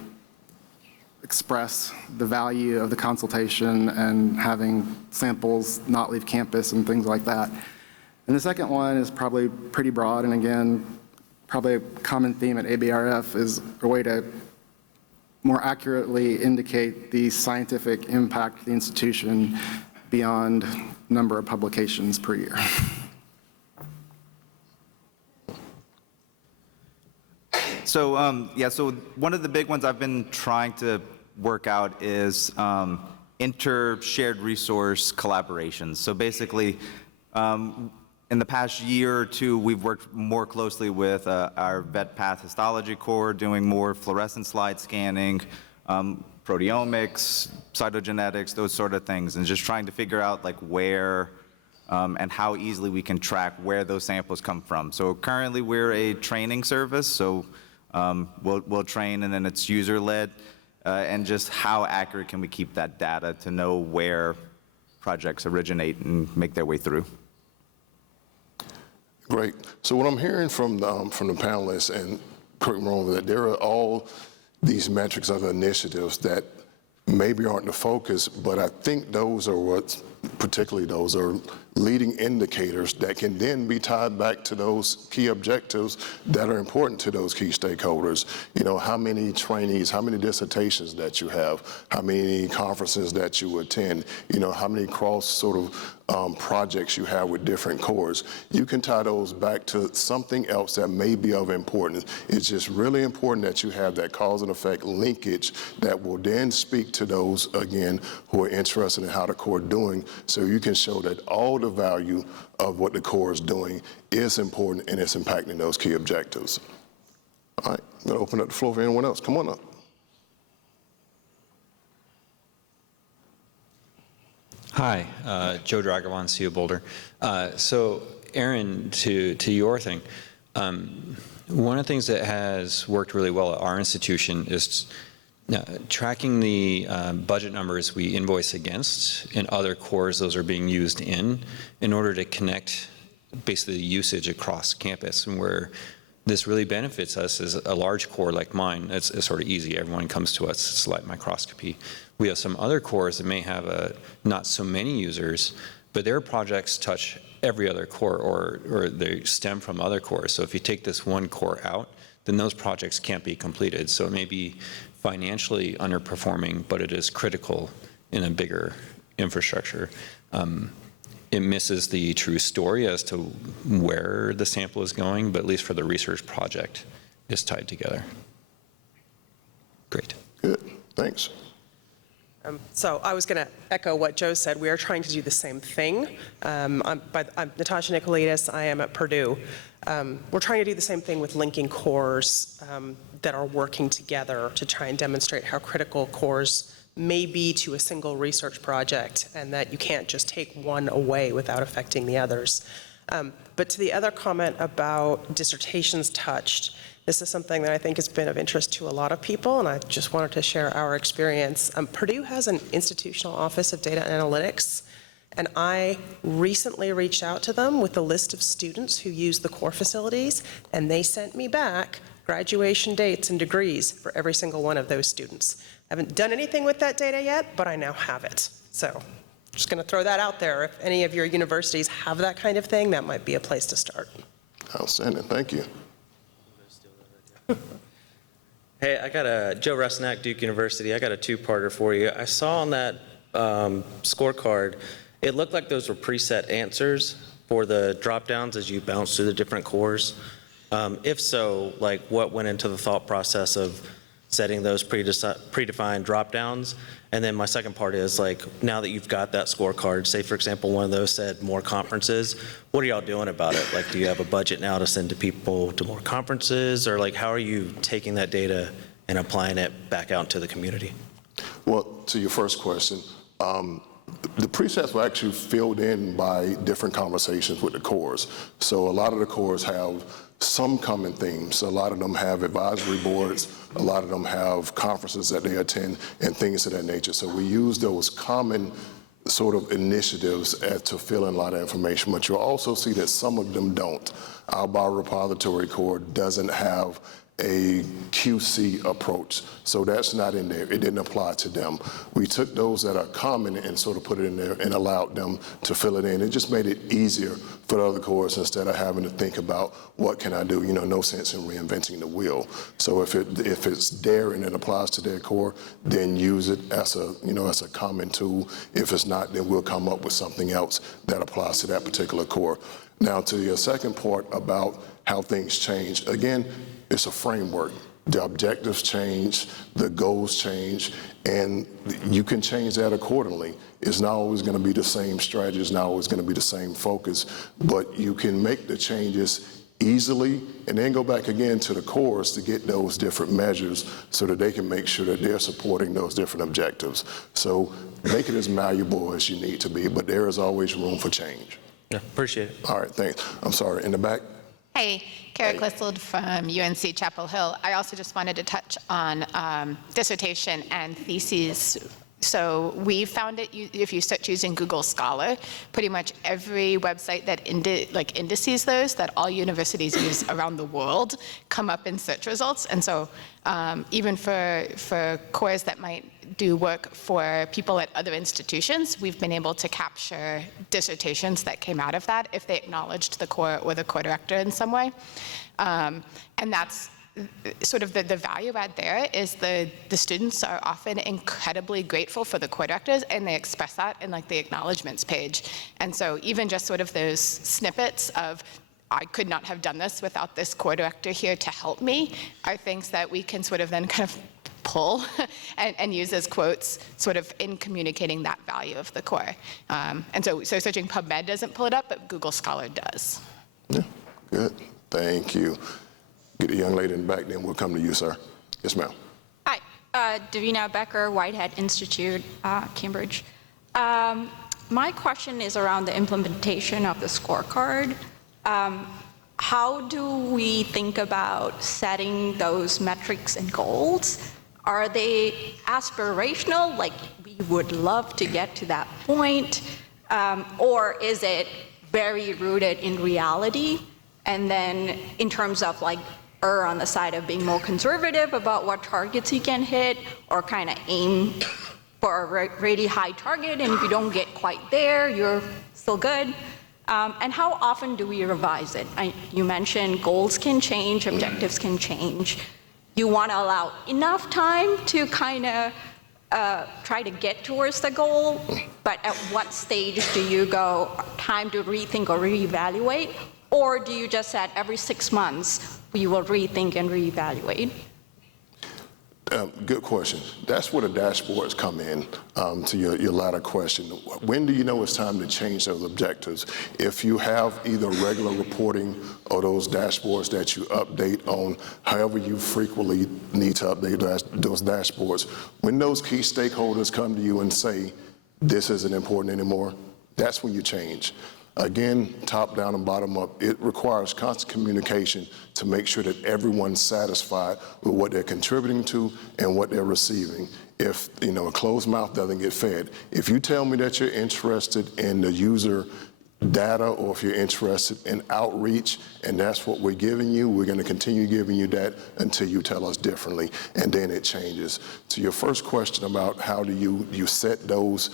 express the value of the consultation and having samples not leave campus and things like that. And the second one is probably pretty broad, and again, probably a common theme at ABRF is a way to more accurately indicate the scientific impact of the institution beyond number of publications per year. So, so one of the big ones I've been trying to work out is inter-shared resource collaborations. So basically, in the past year or two, we've worked more closely with our vet path histology core, doing more fluorescent slide scanning, proteomics, cytogenetics, those sort of things, and just trying to figure out like where and how easily we can track where those samples come from. So currently we're a training service, so we'll train and then it's user-led, and just how accurate can we keep that data to know where projects originate and make their way through. Great. So what I'm hearing from the panelists, and correct me wrong, that there are all these metrics of initiatives that maybe aren't the focus, but I think those are particularly those are leading indicators that can then be tied back to those key objectives that are important to those key stakeholders. You know, how many trainees, how many dissertations that you have, how many conferences that you attend, you know, how many cross sort of projects you have with different cores. You can tie those back to something else that may be of importance. It's just really important that you have that cause and effect linkage that will then speak to those, again, who are interested in how the core is doing, so you can show that all the value of what the core is doing is important and it's impacting those key objectives. All right, I'm going to open up the floor for anyone else. Come on up. Hi, Joe Dragawan, CU Boulder. So Aaron, to your thing, one of the things that has worked really well at our institution is tracking the budget numbers we invoice against in other cores those are being used in order to connect basically the usage across campus, and where this really benefits us is a large core like mine. It's sort of easy. Everyone comes to us. It's light microscopy. We have some other cores that may have not so many users, but their projects touch every other core, or they stem from other cores. So if you take this one core out, then those projects can't be completed. So it may be financially underperforming, but it is critical in a bigger infrastructure. It misses the true story as to where the sample is going, but at least for the research project, it's tied together. Great. Good, thanks. So I was going to echo what Joe said. We are trying to do the same thing. I'm Natasha Nicolaitis. I am at Purdue. We're trying to do the same thing with linking cores that are working together to try and demonstrate how critical cores may be to a single research project, and that you can't just take one away without affecting the others. But to the other comment about dissertations touched, this is something that I think has been of interest to a lot of people, and I just wanted to share our experience. Purdue has an institutional office of data analytics, and I recently reached out to them with a list of students who use the core facilities, and they sent me back graduation dates and degrees for every single one of those students. I haven't done anything with that data yet, but I now have it. So just going to throw that out there. If any of your universities have that kind of thing, that might be a place to start. Outstanding, thank you. Hey, I got Joe Rusnak, Duke University. I got a two-parter for you. I saw on that scorecard, it looked like those were preset answers for the drop-downs as you bounce through the different cores. If so, like what went into the thought process of setting those predefined drop-downs? And then my second part is, like, now that you've got that scorecard, say for example one of those said more conferences, what are y'all doing about it? Like, do you have a budget now to send to people to more conferences, or like how are you taking that data and applying it back out into the community? Well, to your first question, the presets were actually filled in by different conversations with the cores. So a lot of the cores have some common themes. A lot of them have advisory boards. A lot of them have conferences that they attend and things of that nature. So we use those common sort of initiatives to fill in a lot of information, but you'll also see that some of them don't. Our biorepository core doesn't have a QC approach, so that's not in there. It didn't apply to them. We took those that are common and sort of put it in there and allowed them to fill it in. It just made it easier for the other cores instead of having to think about what can I do. You know, no sense in reinventing the wheel. So if it's there and it applies to their core, then use it as a common tool. If it's not, then we'll come up with something else that applies to that particular core. Now, to your second part about how things change, again, it's a framework. The objectives change, the goals change, and you can change that accordingly. It's not always going to be the same strategy, it's not always going to be the same focus, but you can make the changes easily and then go back again to the cores to get those different measures so that they can make sure that they're supporting those different objectives. So make it as malleable as you need to be, but there is always room for change. Yeah, appreciate it. All right, thanks. I'm sorry, in the back. Hey, Kara Clissold from UNC Chapel Hill. I also just wanted to touch on dissertation and theses. So we found it, if you start using Google Scholar, pretty much every website that indices those that all universities use around the world come up in search results. And so even for cores that might do work for people at other institutions, we've been able to capture dissertations that came out of that if they acknowledged the core or the core director in some way. And that's sort of the value add there is the students are often incredibly grateful for the core directors, and they express that in like the acknowledgements page. And so even just sort of those snippets of, I could not have done this without this core director here to help me, are things that we can sort of then kind of pull and use as quotes sort of in communicating that value of the core. And so searching PubMed doesn't pull it up, but Google Scholar does. Yeah, good. Thank you. Get the young lady in the back, then we'll come to you, sir. Yes, ma'am. Hi, Davina Becker, Whitehead Institute, Cambridge. My question is around the implementation of the scorecard. How do we think about setting those metrics and goals? Are they aspirational, like we would love to get to that point? Or is it very rooted in reality? And then in terms of like err on the side of being more conservative about what targets you can hit, or kind of aim for a really high target, and if you don't get quite there, you're still good. And how often do we revise it? You mentioned goals can change, objectives can change. You want to allow enough time to kind of try to get towards the goal, but at what stage do you go, time to rethink or reevaluate? Or do you just say every 6 months we will rethink and reevaluate? Good question. That's where the dashboards come in, to your latter question. When do you know it's time to change those objectives? If you have either regular reporting or those dashboards that you update on, however you frequently need to update those dashboards, when those key stakeholders come to you and say, this isn't important anymore, that's when you change. Again, top down and bottom up, it requires constant communication to make sure that everyone's satisfied with what they're contributing to and what they're receiving. If, a closed mouth doesn't get fed. If you tell me that you're interested in the user data, or if you're interested in outreach, and that's what we're giving you, we're going to continue giving you that until you tell us differently, and then it changes. To your first question about how do you set those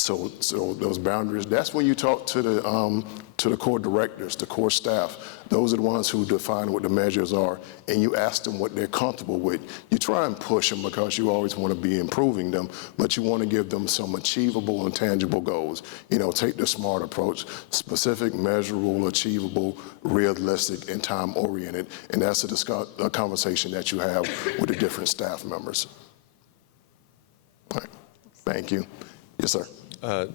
So those boundaries, that's when you talk to the core directors, the core staff. Those are the ones who define what the measures are, and you ask them what they're comfortable with. You try and push them because you always want to be improving them, but you want to give them some achievable and tangible goals. Take the SMART approach: specific, measurable, achievable, realistic, and time-oriented. And that's a conversation that you have with the different staff members. All right. Thank you. Yes, sir.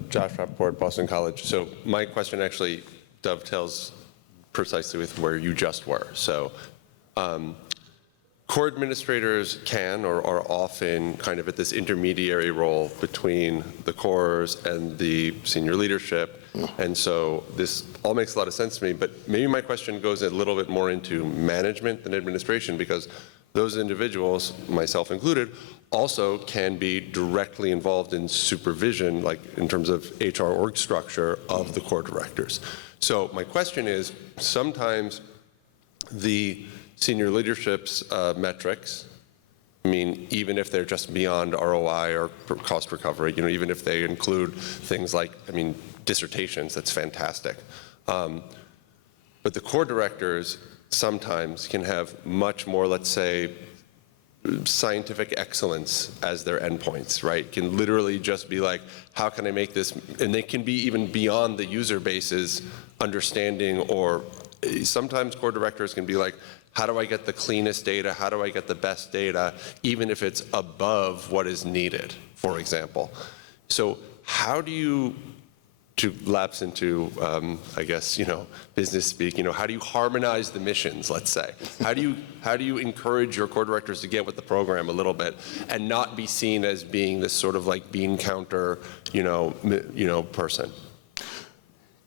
Josh Rappaport, Boston College. So my question actually dovetails precisely with where you just were. So core administrators can or are often kind of at this intermediary role between the cores and the senior leadership. And so this all makes a lot of sense to me, but maybe my question goes a little bit more into management than administration, because those individuals, myself included, also can be directly involved in supervision, like in terms of HR org structure of the core directors. So my question is, sometimes the senior leadership's metrics, even if they're just beyond ROI or cost recovery, even if they include things like, dissertations, that's fantastic. But the core directors sometimes can have much more, let's say, scientific excellence as their endpoints, right? Can literally just be like, how can I make this, and they can be even beyond the user base's understanding, or sometimes core directors can be like, how do I get the cleanest data? How do I get the best data, even if it's above what is needed, for example? So how do you, to lapse into, business speak, how do you harmonize the missions, let's say? How do you encourage your core directors to get with the program a little bit and not be seen as being this sort of like bean counter, person?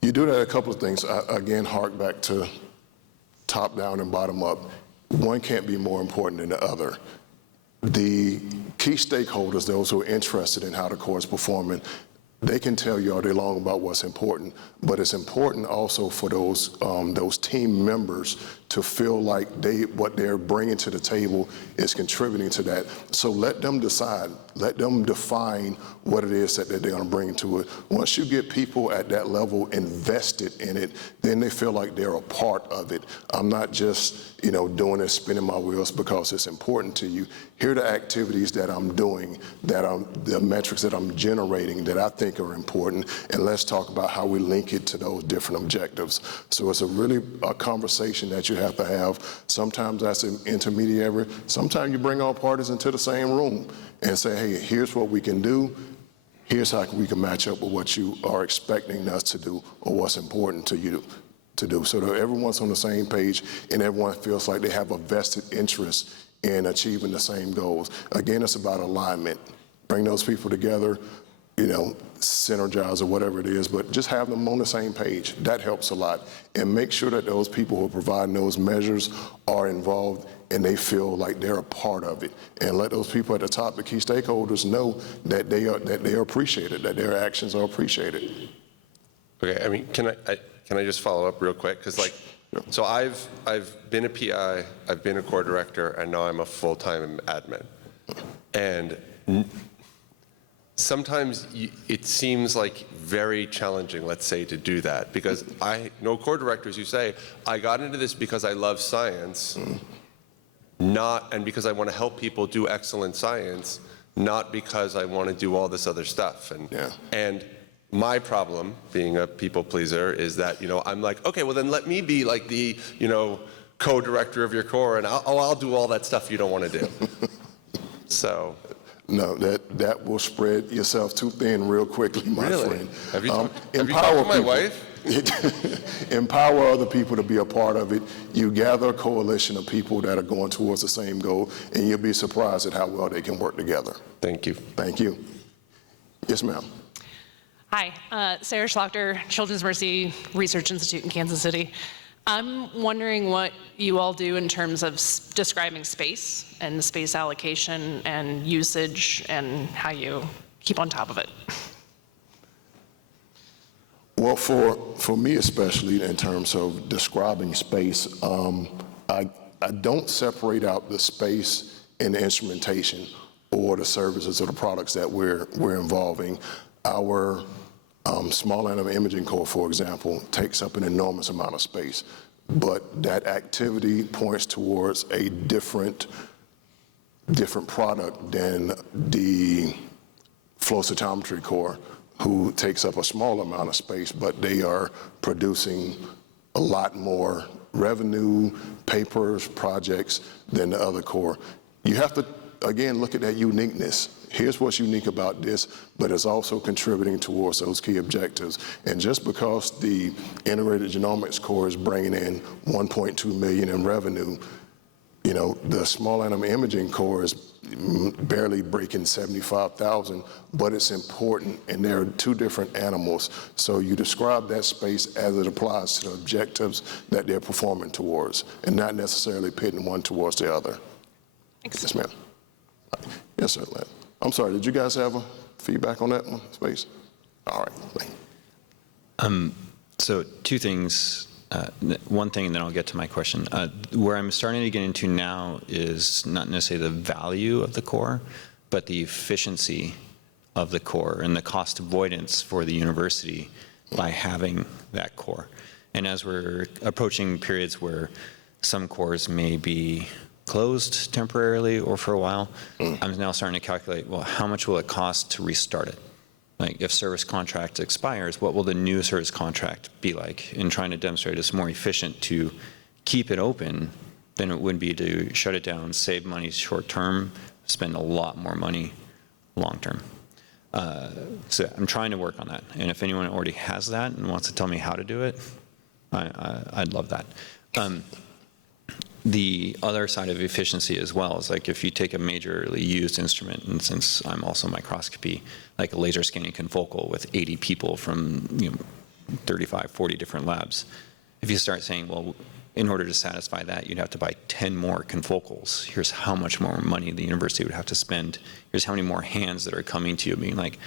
You do that a couple of things. Again, hark back to top down and bottom up. One can't be more important than the other. The key stakeholders, those who are interested in how the core is performing, they can tell you all day long about what's important, but it's important also for those team members to feel like what they're bringing to the table is contributing to that. So let them decide, let them define what it is that they're going to bring to it. Once you get people at that level invested in it, then they feel like they're a part of it. I'm not just, doing this, spinning my wheels because it's important to you. Here are the activities that I'm doing, the metrics that I'm generating that I think are important, and let's talk about how we link it to those different objectives. So it's a conversation that you have to have. Sometimes that's an intermediary. Sometimes you bring all parties into the same room and say, hey, here's what we can do. Here's how we can match up with what you are expecting us to do or what's important to you to do. So that everyone's on the same page and everyone feels like they have a vested interest in achieving the same goals. Again, it's about alignment. Bring those people together, synergize or whatever it is, but just have them on the same page. That helps a lot. And make sure that those people who are providing those measures are involved and they feel like they're a part of it. And let those people at the top, the key stakeholders, know that they are appreciated, that their actions are appreciated. Okay, can I just follow up real quick? Because so I've been a PI, I've been a core director, and now I'm a full-time admin. And sometimes it seems like very challenging, let's say, to do that, because I know core directors who say, I got into this because I love science, and because I want to help people do excellent science, not because I want to do all this other stuff. And my problem, being a people pleaser, is that, I'm like, okay, well then let me be like the, co-director of your core, and I'll do all that stuff you don't want to do. So, No, that will spread yourself too thin real quickly, my really? friend. Have you talked to Empower my people. wife? Empower other people to be a part of it. You gather a coalition of people that are going towards the same goal, and you'll be surprised at how well they can work together. Thank you. Thank you. Yes, ma'am. Hi, Sarah Schlachter, Children's Mercy Research Institute in Kansas City. I'm wondering what you all do in terms of describing space and space allocation and usage and how you keep on top of it. Well, for me especially, in terms of describing space, I don't separate out the space and the instrumentation or the services or the products that we're involving. Our small animal imaging core, for example, takes up an enormous amount of space, but that activity points towards a different product than the flow cytometry core, who takes up a small amount of space, but they are producing a lot more revenue, papers, projects than the other core. You have to, again, look at that uniqueness. Here's what's unique about this, but it's also contributing towards those key objectives. And just because the integrated genomics core is bringing in 1.2 million in revenue, you know, the small animal imaging core is barely breaking 75,000, but it's important, and there are two different animals. So you describe that space as it applies to the objectives that they're performing towards, and not necessarily pitting one towards the other. Thanks. Yes, ma'am. Yes, sir. I'm sorry, did you guys have a feedback on that one, space? All right. Thank you. So two things. One thing, and then I'll get to my question. Where I'm starting to get into now is not necessarily the value of the core, but the efficiency of the core and the cost avoidance for the university by having that core. And as we're approaching periods where some cores may be closed temporarily or for a while, I'm now starting to calculate, well, how much will it cost to restart it? Like, if service contract expires, what will the new service contract be like? In trying to demonstrate it's more efficient to keep it open than it would be to shut it down, save money short term, spend a lot more money long term. So I'm trying to work on that. And if anyone already has that and wants to tell me how to do it, I'd love that. The other side of efficiency as well is, like, if you take a majorly used instrument, and since I'm also microscopy, like a laser scanning confocal with 80 people from 35, 40 different labs, if you start saying, well, in order to satisfy that, you'd have to buy 10 more confocals. Here's how much more money the university would have to spend. Here's how many more hands that are coming to you being like,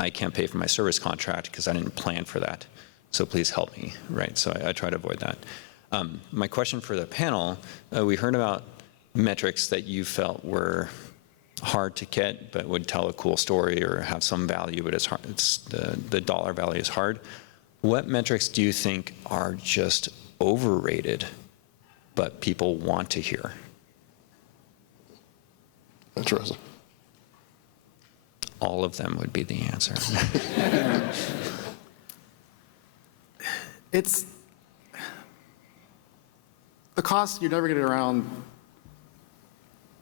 I can't pay for my service contract because I didn't plan for that. So please help me, right? So I try to avoid that. My question for the panel, we heard about metrics that you felt were hard to get, but would tell a cool story or have some value, but it's hard. It's the dollar value is hard. What metrics do you think are just overrated, but people want to hear? Interesting. All of them would be the answer. It's the cost, you never get around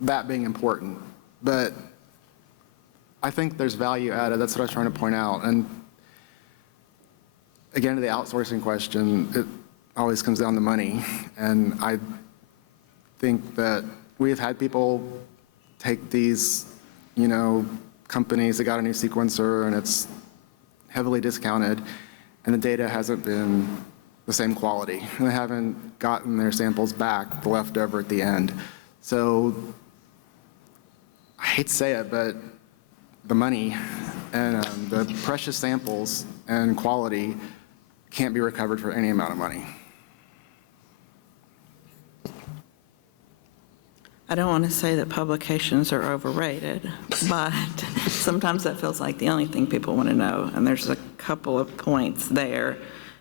that being important, but I think there's value added. That's what I was trying to point out. And again, to the outsourcing question, it always comes down to money. And I think that we have had people take these, companies that got a new sequencer and it's heavily discounted, and the data hasn't been the same quality. And they haven't gotten their samples back, the leftover at the end. So I hate to say it, but the money and the precious samples and quality can't be recovered for any amount of money. I don't want to say that publications are overrated, but sometimes that feels like the only thing people want to know. And there's a couple of points there.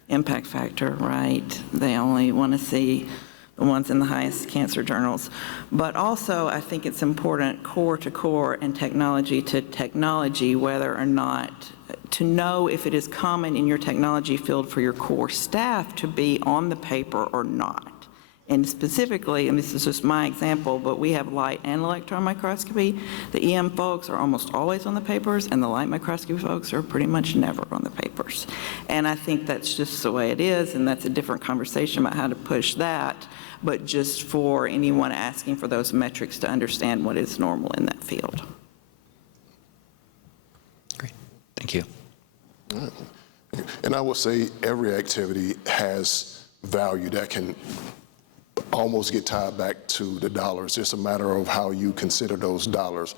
Impact factor, right? They only want to see the ones in the highest cancer journals. But also, I think it's important, core to core and technology to technology, whether or not, to know if it is common in your technology field for your core staff to be on the paper or not. And specifically, and this is just my example, but we have light and electron microscopy. The EM folks are almost always on the papers, and the light microscopy folks are pretty much never on the papers. And I think that's just the way it is, and that's a different conversation about how to push that, but just for anyone asking for those metrics to understand what is normal in that field. Great, thank you. And I would say every activity has value that can almost get tied back to the dollars. It's just a matter of how you consider those dollars.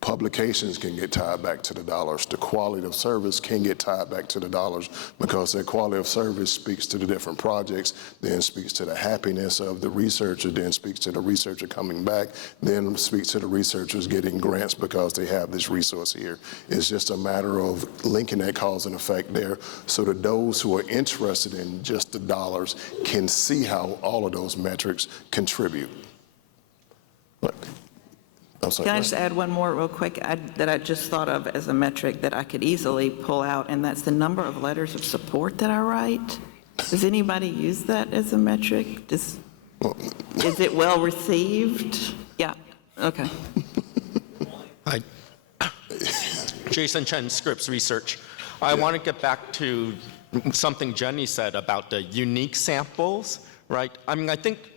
Publications can get tied back to the dollars. The quality of service can get tied back to the dollars because the quality of service speaks to the different projects, then speaks to the happiness of the researcher, then speaks to the researcher coming back, then speaks to the researchers getting grants because they have this resource here. It's just a matter of linking that cause and effect there so that those who are interested in just the dollars can see how all of those metrics contribute. But, I'm sorry, Can I just add one more real quick that I just thought of as a metric that I could easily pull out, and that's the number of letters of support that I write? Does anybody use that as a metric? Is it well received? Yeah, okay. Hi. Jason Chen, Scripps Research. I want to get back to something Jenny said about the unique samples, right? I mean, I think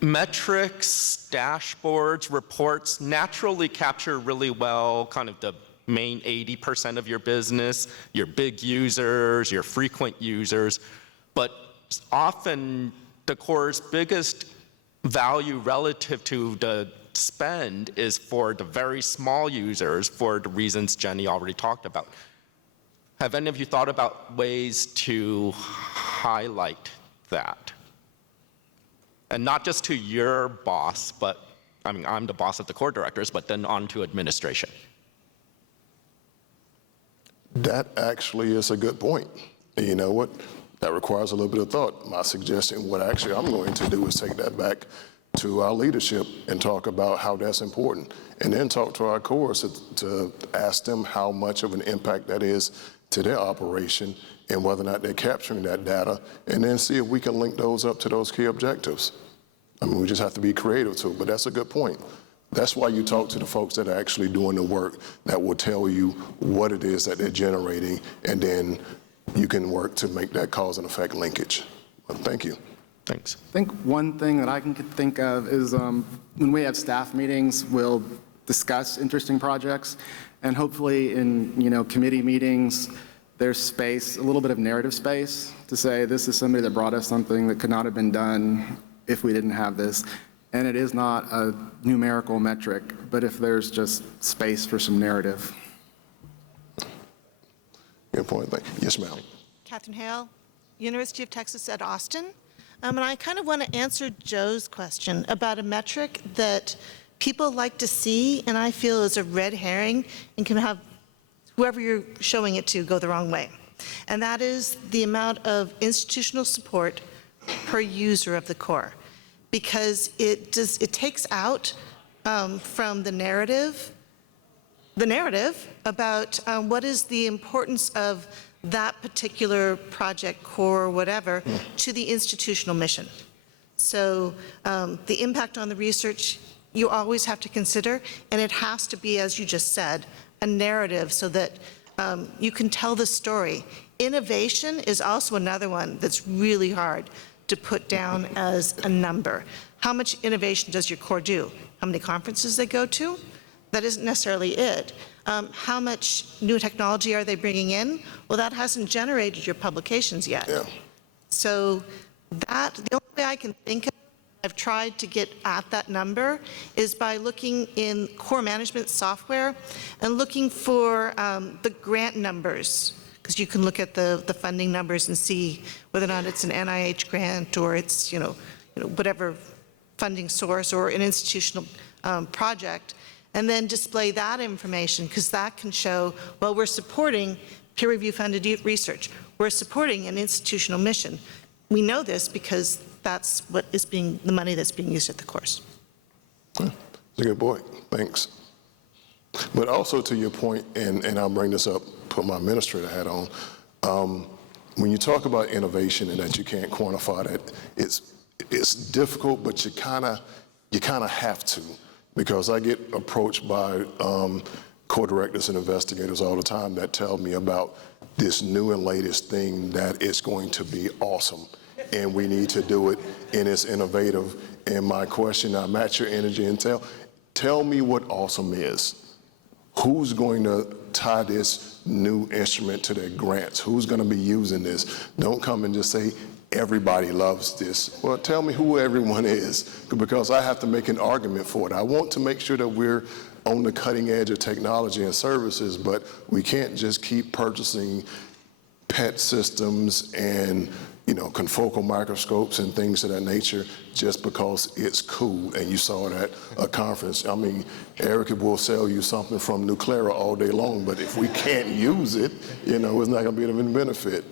metrics, dashboards, reports naturally capture really well kind of the main 80% of your business, your big users, your frequent users, but often the Corps' biggest value relative to the spend is for the very small users for the reasons Jenny already talked about. Have any of you thought about ways to highlight that? And not just to your boss, but I mean, I'm the boss of the Corps directors, but then on to administration. That actually is a good point. And you know what? That requires a little bit of thought. My suggestion, what actually I'm going to do is take that back to our leadership and talk about how that's important. And then talk to our Corps to ask them how much of an impact that is to their operation and whether or not they're capturing that data, and then see if we can link those up to those key objectives. I mean, we just have to be creative too, but that's a good point. That's why you talk to the folks that are actually doing the work that will tell you what it is that they're generating, and then you can work to make that cause and effect linkage. Well, thank you. Thanks. I think one thing that I can think of is when we have staff meetings, we'll discuss interesting projects, and hopefully in committee meetings, there's space, a little bit of narrative space to say this is somebody that brought us something that could not have been done if we didn't have this. And it is not a numerical metric, but if there's just space for some narrative. Good point. Thank you. Yes, ma'am. Catherine Hale, University of Texas at Austin. And I kind of want to answer Joe's question about a metric that people like to see and I feel is a red herring and can have whoever you're showing it to go the wrong way. And that is the amount of institutional support per user of the Corps. Because it takes out from the narrative about what is the importance of that particular project, Corps, whatever, to the institutional mission. So the impact on the research you always have to consider, and it has to be, as you just said, a narrative so that you can tell the story. Innovation is also another one that's really hard to put down as a number. How much innovation does your Corps do? How many conferences they go to? That isn't necessarily it. How much new technology are they bringing in? Well, that hasn't generated your publications yet. Yeah. So that, the only way I can think of, I've tried to get at that number, is by looking in Corps management software and looking for the grant numbers, because you can look at the funding numbers and see whether or not it's an NIH grant or it's whatever funding source or an institutional project, and then display that information, because that can show, well, we're supporting peer-review funded research. We're supporting an institutional mission. We know this because that's what is the money that's being used at the course. That's a good point. Thanks. But also to your point, and I'll bring this up, put my administrator hat on, when you talk about innovation and that you can't quantify that, it's difficult, but you kind of have to, because I get approached by core directors and investigators all the time that tell me about this new and latest thing that is going to be awesome, and we need to do it, and it's innovative. And my question, I match your energy and tell me what awesome is. Who's going to tie this new instrument to their grants? Who's going to be using this? Don't come and just say, everybody loves this. Well, tell me who everyone is, because I have to make an argument for it. I want to make sure that we're on the cutting edge of technology and services, but we can't just keep purchasing PET systems and confocal microscopes and things of that nature just because it's cool. And you saw it at a conference. I mean, Erica will sell you something from Nuclera all day long, but if we can't use it, it's not going to be of any benefit.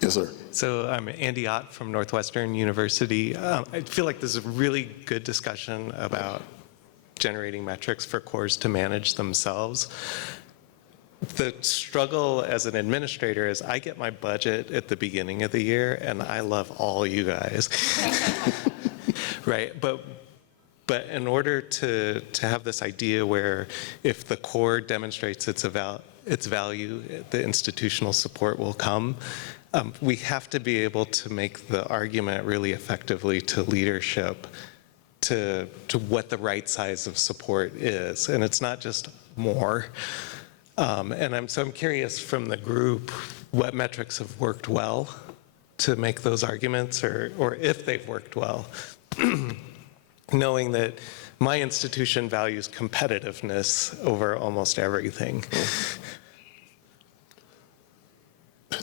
Yes, sir. So I'm Andy Ott from Northwestern University. I feel like this is a really good discussion about generating metrics for cores to manage themselves. The struggle as an administrator is I get my budget at the beginning of the year, and I love all you guys, right? But in order to have this idea where if the core demonstrates its value, the institutional support will come. We have to be able to make the argument really effectively to leadership to what the right size of support is, and it's not just more. And I'm curious from the group what metrics have worked well to make those arguments, or if they've worked well, knowing that my institution values competitiveness over almost everything.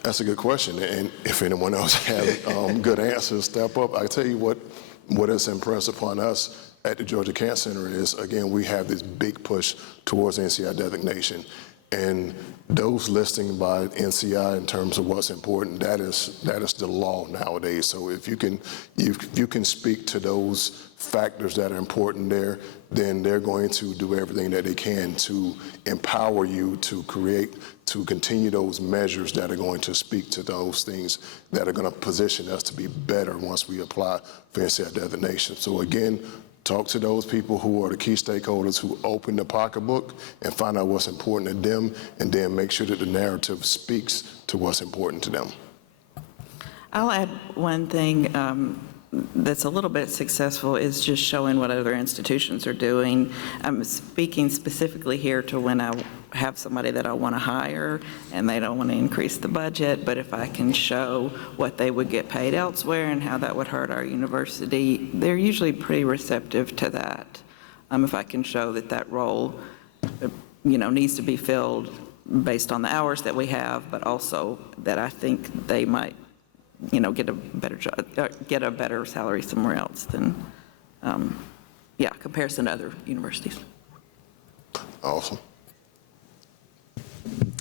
That's a good question, and if anyone else has good answers, step up. I tell you what is impressed upon us at the Georgia Cancer Center is, again, we have this big push towards NCI designation. And those listing by NCI in terms of what's important, that is the law nowadays. So if you can speak to those factors that are important there, then they're going to do everything that they can to empower you to continue those measures that are going to speak to those things that are going to position us to be better once we apply for NCI designation. So again, talk to those people who are the key stakeholders who open the pocketbook and find out what's important to them, and then make sure that the narrative speaks to what's important to them. I'll add one thing that's a little bit successful is just showing what other institutions are doing. I'm speaking specifically here to when I have somebody that I want to hire and they don't want to increase the budget, but if I can show what they would get paid elsewhere and how that would hurt our university, they're usually pretty receptive to that. If I can show that role, needs to be filled based on the hours that we have, but also that I think they might get a better job, get a better salary somewhere else than, comparison to other universities. Awesome.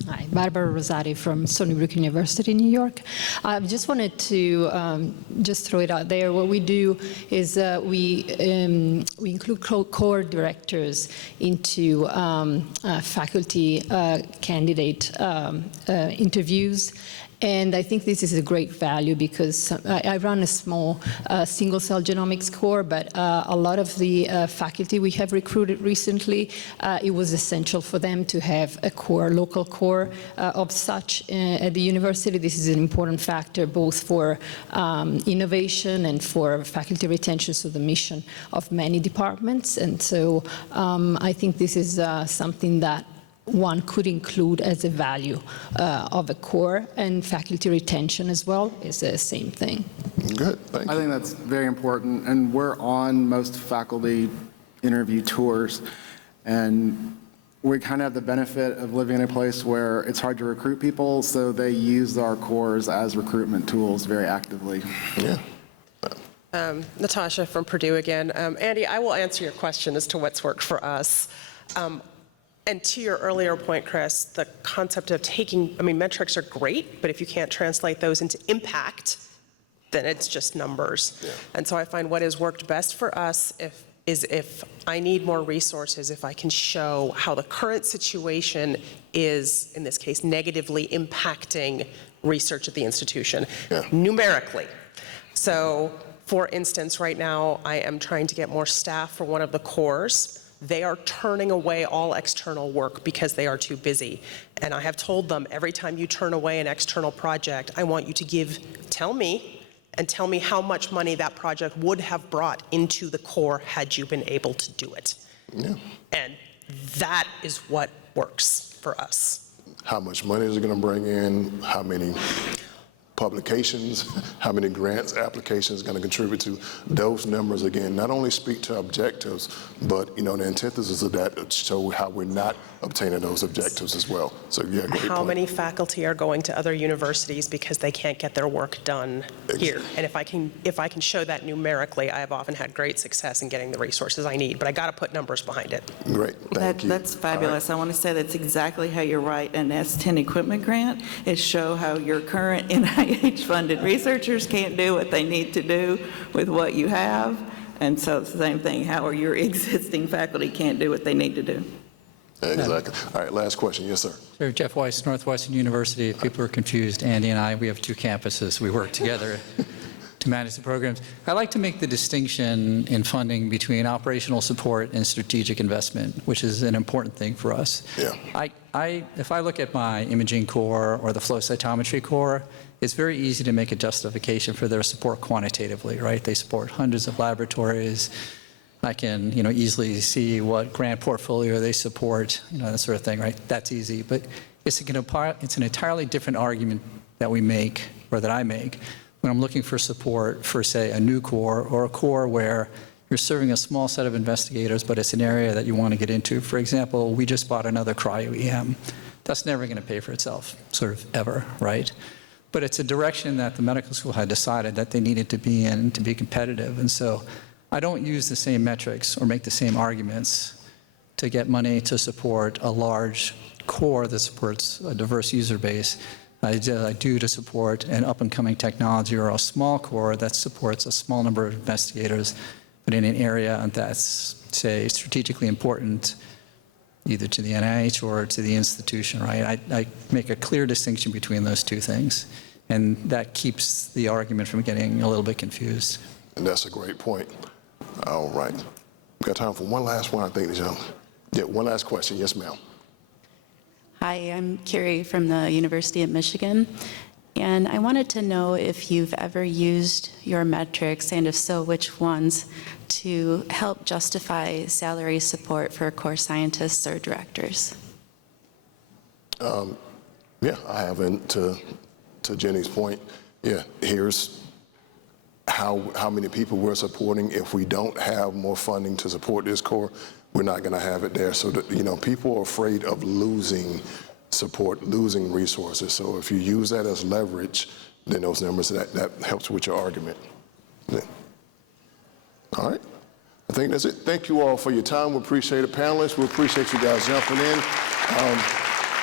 Hi, Barbara Rosati from Stony Brook University, New York. I just wanted to just throw it out there. What we do is we include core directors into faculty candidate interviews. And I think this is a great value because I run a small single-cell genomics core, but a lot of the faculty we have recruited recently, it was essential for them to have a core, local core of such at the university. This is an important factor both for innovation and for faculty retention, so the mission of many departments. And so I think this is something that one could include as a value of a core, and faculty retention as well is the same thing. Good, thank you. I think that's very important, and we're on most faculty interview tours, and we kind of have the benefit of living in a place where it's hard to recruit people, so they use our cores as recruitment tools very actively. Yeah. Natasha from Purdue again. Andy, I will answer your question as to what's worked for us. And to your earlier point, Chris, the concept of metrics are great, but if you can't translate those into impact, then it's just numbers. Yeah. And so I find what has worked best for us is if I need more resources, if I can show how the current situation is, in this case, negatively impacting research at the institution, numerically. So, for instance, right now, I am trying to get more staff for one of the cores. They are turning away all external work because they are too busy. And I have told them, every time you turn away an external project, I want you to tell me how much money that project would have brought into the core had you been able to do it. Yeah. And that is what works for us. How much money is it going to bring in? How many publications, how many grants applications going to contribute to? Those numbers, again, not only speak to objectives, but, the antithesis of that show how we're not obtaining those objectives as well. So, yeah, great How point. many faculty are going to other universities because they can't get their work done here? And if I can show that numerically, I have often had great success in getting the resources I need, but I got to put numbers behind it. Great, thank you. That's fabulous. I want to say that's exactly how you write an S10 equipment grant, is show how your current NIH-funded researchers can't do what they need to do with what you have. And so it's the same thing, how your existing faculty can't do what they need to do. Exactly. All right, last question. Yes, sir. Sir, Jeff Weiss, Northwestern University. If people are confused, Andy and I, we have 2 campuses. We work together to manage the programs. I like to make the distinction in funding between operational support and strategic investment, which is an important thing for us. Yeah. If I look at my imaging core or the flow cytometry core, it's very easy to make a justification for their support quantitatively, right? They support hundreds of laboratories. I can, easily see what grant portfolio they support, that sort of thing, right? That's easy. But it's an entirely different argument that we make, or that I make, when I'm looking for support for, say, a new core or a core where you're serving a small set of investigators, but it's an area that you want to get into. For example, we just bought another cryo-EM. That's never going to pay for itself, sort of ever, right? But it's a direction that the medical school had decided that they needed to be in to be competitive. And so I don't use the same metrics or make the same arguments to get money to support a large core that supports a diverse user base. I do to support an up-and-coming technology or a small core that supports a small number of investigators, but in an area that's, say, strategically important either to the NIH or to the institution, right? I make a clear distinction between those two things, and that keeps the argument from getting a little bit confused. And that's a great point. All right. We've got time for one last one, I think, gentlemen. Yeah, one last question. Yes, ma'am. Hi, I'm Carrie from the University of Michigan, and I wanted to know if you've ever used your metrics, and if so, which ones, to help justify salary support for core scientists or directors. Yeah, I haven't. To Jenny's point, yeah, here's how many people we're supporting. If we don't have more funding to support this core, we're not going to have it there. So that, people are afraid of losing support, losing resources. So if you use that as leverage, then those numbers, that helps with your argument. Yeah. All right. I think that's it. Thank you all for your time. We appreciate it, panelists. We appreciate you guys jumping in.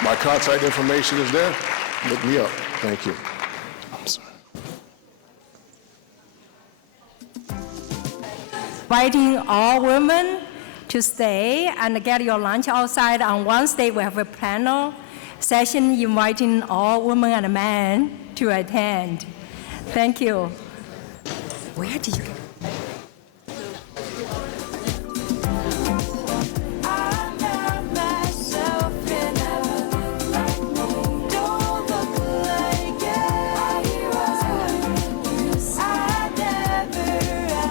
My contact information is there. Look me up. Thank you. I'm sorry. Inviting all women to stay and get your lunch outside. On Wednesday, we have a panel session inviting all women and men to attend. Thank you. Where did you get